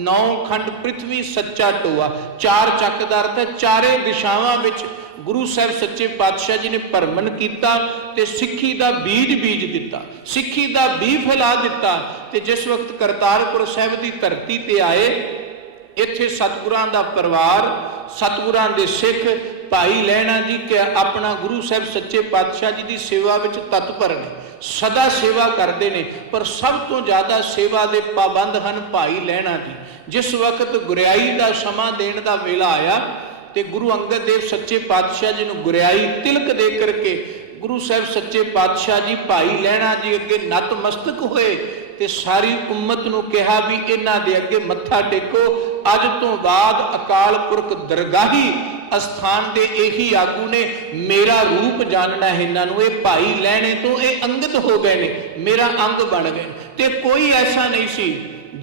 9 खंड पृथ्वी सच्चा टोआ। 4 चक का अर्थ है चारे दिशावां विच गुरु साहब सच्चे पातशाह जी ने भरमण किया ते सिक्खी का बीज बीज दिता, सिक्खी का बीज फैला दिता। ते जिस वक्त करतारपुर साहिब की धरती ते आए, इत्थे सतगुरां दा परिवार सतगुरां दे सिख भाई लैणा जी के अपना गुरु साहब सच्चे पातशाह जी की सेवा विच तत्पर ने, सदा सेवा करते हैं। पर सब तो ज़्यादा सेवा के पाबंद हैं भाई लैणा जी। जिस वक्त गुरियाई का समा देने का वेला आया तो गुरु अंगद देव सच्चे पातशाह जी ने गुरियाई तिलक दे करके गुरु साहब सच्चे पातशाह जी भाई लैणा जी अगे नतमस्तक होए ते सारी उम्मत नूं कहा भी इन्हां दे अगे मत्था टेको। अज तो बाद अकाल पुरख दरगाही अस्थान दे यही आगू ने मेरा रूप जानना है, इन्हां नूं ये भाई लैणे तो ये अंगत हो गए ने, मेरा अंग बन गए। ते कोई ऐसा नहीं सी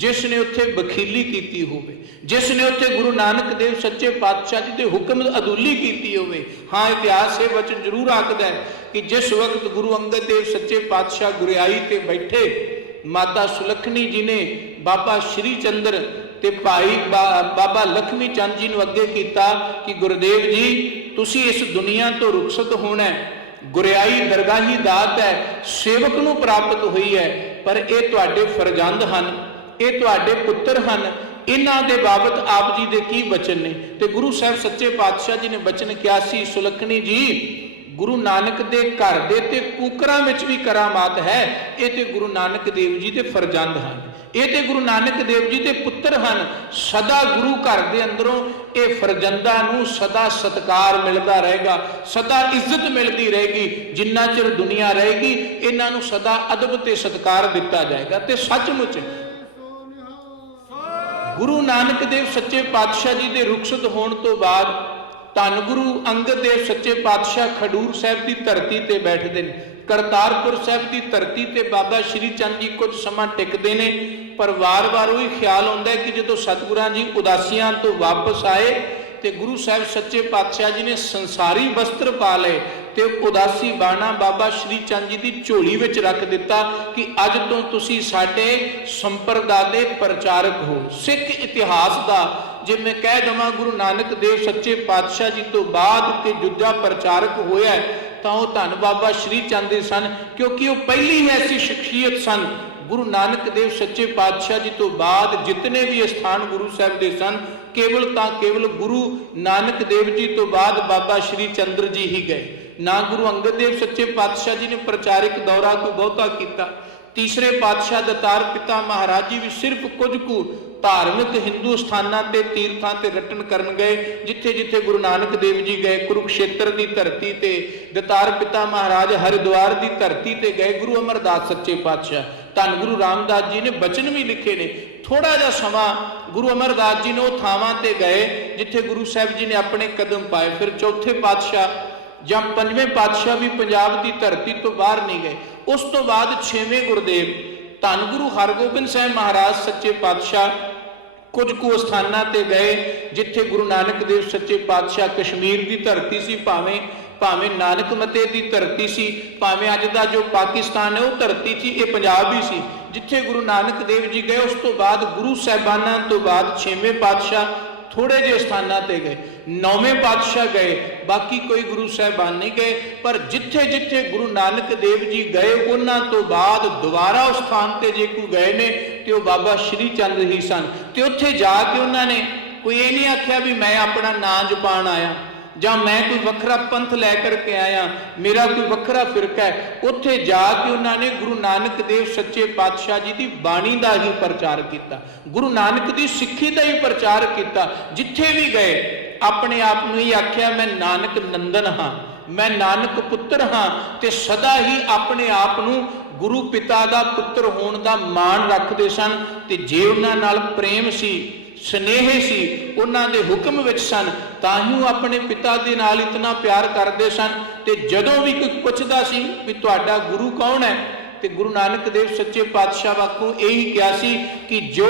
जिसने उत्थे बखीली की होवे, जिसने उत्थे गुरु नानक देव सच्चे पातशाह जी के हुक्म अदुली की होवे। हाँ, इतिहास ये वचन जरूर आखदा है कि जिस वक्त गुरु अंगद देव सच्चे पातशाह गुरियाई ते बैठे, माता सुलखनी जी ने बाबा श्री चंद्र ते भाई बाबा लक्ष्मी चंद जी ने अगे किया कि गुरुदेव जी तुसी इस दुनिया तो रुखसत होना है, गुरियाई दरगाही दात है, सेवक नूं प्राप्त हुई है, पर ये तुहाडे फरजंद हन, ये तुहाडे पुत्र हन। इन्हां दे बाबत आप जी दे की बचन ने? ते गुरु साहब सच्चे पातशाह जी ने बचन किया सी, सुलखनी जी गुरु नानक दे घर दे ते कूकरां विच भी करामात है, ये ते गुरु नानक देव जी दे फरजंद हन, ये ते गुरु नानक देव जी दे पुत्र हन। सदा गुरु घर दे अंदरों ਇਹ ਫਰਜ਼ੰਦਾਂ ਨੂੰ ਸਦਾ ਸਤਿਕਾਰ ਮਿਲਦਾ ਰਹੇਗਾ, ਸਦਾ ਇੱਜ਼ਤ ਮਿਲਦੀ ਰਹੇਗੀ। ਜਿੰਨਾ ਚਿਰ ਦੁਨੀਆ ਰਹੇਗੀ ਇਹਨਾਂ ਨੂੰ ਸਦਾ ਅਦਬ ਤੇ ਸਤਿਕਾਰ ਦਿੱਤਾ ਜਾਏਗਾ। ਤੇ ਸੱਚਮੁੱਚ ਗੁਰੂ ਨਾਨਕ ਦੇਵ ਸੱਚੇ ਪਾਤਸ਼ਾਹ ਜੀ ਦੇ ਰੁਖਸਤ ਹੋਣ ਤੋਂ ਬਾਅਦ ਧੰਨ ਗੁਰੂ ਅੰਗਦ ਦੇਵ ਸੱਚੇ ਪਾਤਸ਼ਾਹ ਖਡੂਰ ਸਾਹਿਬ ਦੀ ਧਰਤੀ ਤੇ ਬੈਠਦੇ ਨੇ। ਕਰਤਾਰਪੁਰ ਸਾਹਿਬ ਦੀ ਧਰਤੀ ਤੇ ਬਾਬਾ ਸ਼੍ਰੀ ਚੰਦ ਜੀ ਕੁਝ ਸਮਾਂ ਟਿਕਦੇ ਨੇ, ਪਰ ਵਾਰ-ਵਾਰ ਉਹੀ ਖਿਆਲ ਆਉਂਦਾ ਕਿ ਜਦੋਂ ਸਤਿਗੁਰਾਂ ਜੀ ਉਦਾਸੀਆਂ ਤੋਂ ਵਾਪਸ ਆਏ ਤੇ ਗੁਰੂ ਸਾਹਿਬ ਸੱਚੇ ਪਾਤਸ਼ਾਹ ਜੀ ਨੇ ਸੰਸਾਰੀ ਵਸਤਰ ਪਾ ਲਏ ਤੇ ਉਦਾਸੀ ਬਾਣਾ ਬਾਬਾ ਸ਼੍ਰੀ ਚੰਦ ਜੀ ਦੀ ਝੋਲੀ ਵਿੱਚ ਰੱਖ ਦਿੱਤਾ ਕਿ ਅੱਜ ਤੋਂ ਤੁਸੀਂ ਸਾਡੇ ਸੰਪਰਦਾ ਦੇ ਪ੍ਰਚਾਰਕ ਹੋ। ਸਿੱਖ ਇਤਿਹਾਸ ਦਾ ਜੇ ਮੈਂ ਕਹਿ ਦੇਵਾਂ ਗੁਰੂ ਨਾਨਕ ਦੇਵ ਸੱਚੇ ਪਾਤਸ਼ਾਹ ਜੀ ਤੋਂ ਬਾਅਦ ਕਿ ਦੂਜਾ ਪ੍ਰਚਾਰਕ ਹੋਇਆ ਤਾਂ ਉਹ ਧੰਨ ਬਾਬਾ ਸ਼੍ਰੀ ਚੰਦ ਦੇ ਸਨ, ਕਿਉਂਕਿ ਉਹ ਪਹਿਲੀ ਐਸੀ ਸ਼ਖਸੀਅਤ ਸਨ। ਗੁਰੂ ਨਾਨਕ ਦੇਵ ਸੱਚੇ ਪਾਤਸ਼ਾਹ ਜੀ ਤੋਂ ਬਾਅਦ ਜਿਤਨੇ ਵੀ ਸਥਾਨ ਗੁਰੂ ਸਾਹਿਬ ਦੇ ਸਨ, ਕੇਵਲ ਤਾਂ ਕੇਵਲ ਗੁਰੂ ਨਾਨਕ ਦੇਵ ਜੀ ਤੋਂ ਬਾਅਦ ਬਾਬਾ ਸ਼੍ਰੀ ਚੰਦਰ ਜੀ ਹੀ ਗਏ। ਨਾ ਗੁਰੂ ਅੰਗਦ ਦੇਵ ਸੱਚੇ ਪਾਤਸ਼ਾਹ ਜੀ ਨੇ ਪ੍ਰਚਾਰਿਕ ਦੌਰਾ ਕੋਈ ਬਹੁਤਾ ਕੀਤਾ। ਤੀਸਰੇ ਪਾਤਸ਼ਾਹ ਦਤਾਰ ਪਿਤਾ ਮਹਾਰਾਜ ਜੀ ਵੀ ਸਿਰਫ ਕੁਝ ਕੁ ਧਾਰਮਿਕ ਹਿੰਦੂ ਸਥਾਨਾਂ ਤੇ ਤੀਰਥਾਂ ਤੇ ਰਟਨ ਕਰਨ ਗਏ, ਜਿੱਥੇ ਜਿੱਥੇ ਗੁਰੂ ਨਾਨਕ ਦੇਵ ਜੀ ਗਏ। ਕੁਰੂਕਸ਼ੇਤਰ ਦੀ ਧਰਤੀ ਤੇ ਦਤਾਰ ਪਿਤਾ ਮਹਾਰਾਜ ਹਰਿਦੁਆਰ ਦੀ ਧਰਤੀ ਤੇ ਗਏ। ਗੁਰੂ ਅਮਰਦਾਸ ਸੱਚੇ ਪਾਤਸ਼ਾਹ ਧੰਨ ਗੁਰੂ ਰਾਮਦਾਸ ਜੀ ਨੇ ਬਚਨ ਵੀ ਲਿਖੇ ਨੇ। ਥੋੜਾ ਜਿਹਾ ਸਮਾਂ ਗੁਰੂ ਅਮਰਦਾਸ ਜੀ ਨੇ ਉਹ ਥਾਵਾਂ ਤੇ ਗਏ ਜਿੱਥੇ ਗੁਰੂ ਸਾਹਿਬ ਜੀ ਨੇ ਆਪਣੇ ਕਦਮ ਪਾਏ। ਫਿਰ ਚੌਥੇ ਪਾਤਸ਼ਾਹ ਜਾਂ ਪੰਜਵੇਂ ਪਾਤਸ਼ਾਹ ਵੀ ਪੰਜਾਬ ਦੀ ਧਰਤੀ ਤੋਂ ਬਾਹਰ ਨਹੀਂ ਗਏ। ਉਸ ਤੋਂ ਬਾਅਦ ਛੇਵੇਂ ਗੁਰਦੇਵ ਧੰਨ ਗੁਰੂ ਹਰਗੋਬਿੰਦ ਸਾਹਿਬ ਮਹਾਰਾਜ ਸੱਚੇ ਪਾਤਸ਼ਾਹ ਕੁਝ ਕੁ ਸਥਾਨਾਂ ਤੇ ਗਏ ਜਿੱਥੇ ਗੁਰੂ ਨਾਨਕ ਦੇਵ ਸੱਚੇ ਪਾਤਸ਼ਾਹ ਕਸ਼ਮੀਰ ਦੀ ਧਰਤੀ ਸੀ, ਭਾਵੇਂ ਨਾਨਕ ਮਤੇ ਦੀ ਧਰਤੀ ਸੀ, ਭਾਵੇਂ ਅੱਜ ਦਾ ਜੋ ਪਾਕਿਸਤਾਨ ਹੈ ਉਹ ਧਰਤੀ ਸੀ, ਇਹ ਪੰਜਾਬ ਹੀ ਸੀ ਜਿੱਥੇ ਗੁਰੂ ਨਾਨਕ ਦੇਵ ਜੀ ਗਏ। ਉਸ ਤੋਂ ਬਾਅਦ ਗੁਰੂ ਸਾਹਿਬਾਨਾਂ ਤੋਂ ਬਾਅਦ ਛੇਵੇਂ ਪਾਤਸ਼ਾਹ ਥੋੜੇ ਜਿਹੇ ਸਥਾਨਾਂ ਤੇ ਗਏ। ਨੌਵੇਂ ਪਾਤਸ਼ਾਹ ਗਏ, ਬਾਕੀ ਕੋਈ ਗੁਰੂ ਸਾਹਿਬਾਨ ਨਹੀਂ ਗਏ। ਪਰ ਜਿੱਥੇ ਜਿੱਥੇ ਗੁਰੂ ਨਾਨਕ ਦੇਵ ਜੀ ਗਏ ਉਹਨਾਂ ਤੋਂ ਬਾਅਦ ਦੁਬਾਰਾ ਉਸ ਸਥਾਨ ਤੇ ਜੇ ਕੋਈ ਗਏ ਨੇ ਤੇ ਉਹ ਬਾਬਾ ਸ਼੍ਰੀ ਚੰਦ ਹੀ ਸਨ। ਤੇ ਉੱਥੇ ਜਾ ਕੇ ਉਹਨਾਂ ਨੇ ਕੋਈ ਇਹ ਨਹੀਂ ਆਖਿਆ ਵੀ ਮੈਂ ਆਪਣਾ ਨਾਂ ਜਪਾਣ ਆਇਆ ਜਾਂ ਮੈਂ ਕੋਈ ਵੱਖਰਾ ਪੰਥ ਲੈ ਕਰਕੇ ਆਇਆ, ਮੇਰਾ ਕੋਈ ਵੱਖਰਾ ਫਿਰਕਾ ਹੈ। ਉੱਥੇ ਜਾ ਕੇ ਉਹਨਾਂ ਨੇ ਗੁਰੂ ਨਾਨਕ ਦੇਵ ਸੱਚੇ ਪਾਤਸ਼ਾਹ ਜੀ ਦੀ ਬਾਣੀ ਦਾ ਹੀ ਪ੍ਰਚਾਰ ਕੀਤਾ, ਗੁਰੂ ਨਾਨਕ ਦੀ ਸਿੱਖੀ ਦਾ ਹੀ ਪ੍ਰਚਾਰ ਕੀਤਾ। ਜਿੱਥੇ ਵੀ ਗਏ ਆਪਣੇ ਆਪ ਨੂੰ ਹੀ ਆਖਿਆ ਮੈਂ ਨਾਨਕ ਨੰਦਨ ਹਾਂ, ਮੈਂ ਨਾਨਕ ਪੁੱਤਰ ਹਾਂ, ਤੇ ਸਦਾ ਹੀ ਆਪਣੇ ਆਪ ਨੂੰ ਗੁਰੂ ਪਿਤਾ ਦਾ ਪੁੱਤਰ ਹੋਣ ਦਾ ਮਾਣ ਰੱਖਦੇ ਸਨ। ਤੇ ਜੇ ਉਹਨਾਂ ਨਾਲ ਪ੍ਰੇਮ ਸੀ, ਸਨੇਹ ਸੀ, ਉਹਨਾਂ ਦੇ ਹੁਕਮ ਵਿੱਚ ਸਨ, ਤਾਂ ਹੀ ਉਹ ਆਪਣੇ ਪਿਤਾ ਦੇ ਨਾਲ ਇਤਨਾ ਪਿਆਰ ਕਰਦੇ ਸਨ। ਤੇ ਜਦੋਂ ਵੀ ਕੋਈ ਪੁੱਛਦਾ ਸੀ ਵੀ ਤੁਹਾਡਾ ਗੁਰੂ ਕੌਣ ਹੈ, ਤੇ ਗੁਰੂ ਨਾਨਕ ਦੇਵ ਸੱਚੇ ਪਾਤਸ਼ਾਹ ਵਾਕੂ ਇਹੀ ਕਿਹਾ ਸੀ ਕਿ ਜੋ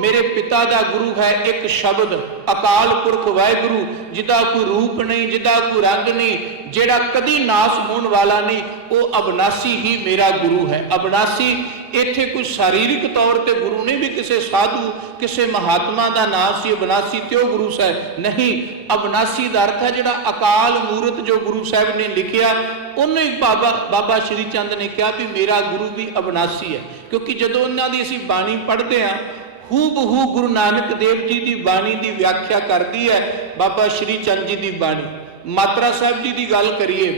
ਮੇਰੇ ਪਿਤਾ ਦਾ ਗੁਰੂ ਹੈ ਇੱਕ ਸ਼ਬਦ ਅਕਾਲ ਪੁਰਖ ਵਾਹਿਗੁਰੂ, ਜਿਹਦਾ ਕੋਈ ਰੂਪ ਨਹੀਂ, ਜਿਹਦਾ ਕੋਈ ਰੰਗ ਨਹੀਂ, ਜਿਹੜਾ ਕਦੀ ਨਾਸ ਹੋਣ ਵਾਲਾ ਨਹੀਂ, ਉਹ ਅਬਨਾਸੀ ਹੀ ਮੇਰਾ ਗੁਰੂ ਹੈ। ਅਬਨਾਸੀ ਇੱਥੇ ਕੋਈ ਸਰੀਰਕ ਤੌਰ ਤੇ ਗੁਰੂ ਨਹੀਂ ਵੀ ਕਿਸੇ ਸਾਧੂ ਕਿਸੇ ਮਹਾਤਮਾ ਦਾ ਨਾਮ ਸੀ ਅਬਨਾਸੀ ਤੇ ਉਹ ਗੁਰੂ ਸਾਹਿਬ ਨਹੀਂ। ਅਬਨਾਸੀ ਦਾ ਅਰਥ ਹੈ ਜਿਹੜਾ ਅਕਾਲ ਮੂਰਤ ਜੋ ਗੁਰੂ ਸਾਹਿਬ ਨੇ ਲਿਖਿਆ ਉਹਨੂੰ ਹੀ ਬਾਬਾ ਸ਼੍ਰੀ ਚੰਦ ਨੇ ਕਿਹਾ ਵੀ ਮੇਰਾ ਗੁਰੂ ਵੀ ਅਬਨਾਸੀ ਹੈ। ਕਿਉਂਕਿ ਜਦੋਂ ਉਹਨਾਂ ਦੀ ਅਸੀਂ ਬਾਣੀ ਪੜ੍ਹਦੇ ਹਾਂ ਹੂ ਬਹੂ ਗੁਰੂ ਨਾਨਕ ਦੇਵ ਜੀ ਦੀ ਬਾਣੀ ਦੀ ਵਿਆਖਿਆ ਕਰਦੀ ਹੈ ਬਾਬਾ ਸ਼੍ਰੀ ਚੰਦ ਜੀ ਦੀ ਬਾਣੀ। ਮਾਤਰਾ ਸਾਹਿਬ ਜੀ ਦੀ ਗੱਲ ਕਰੀਏ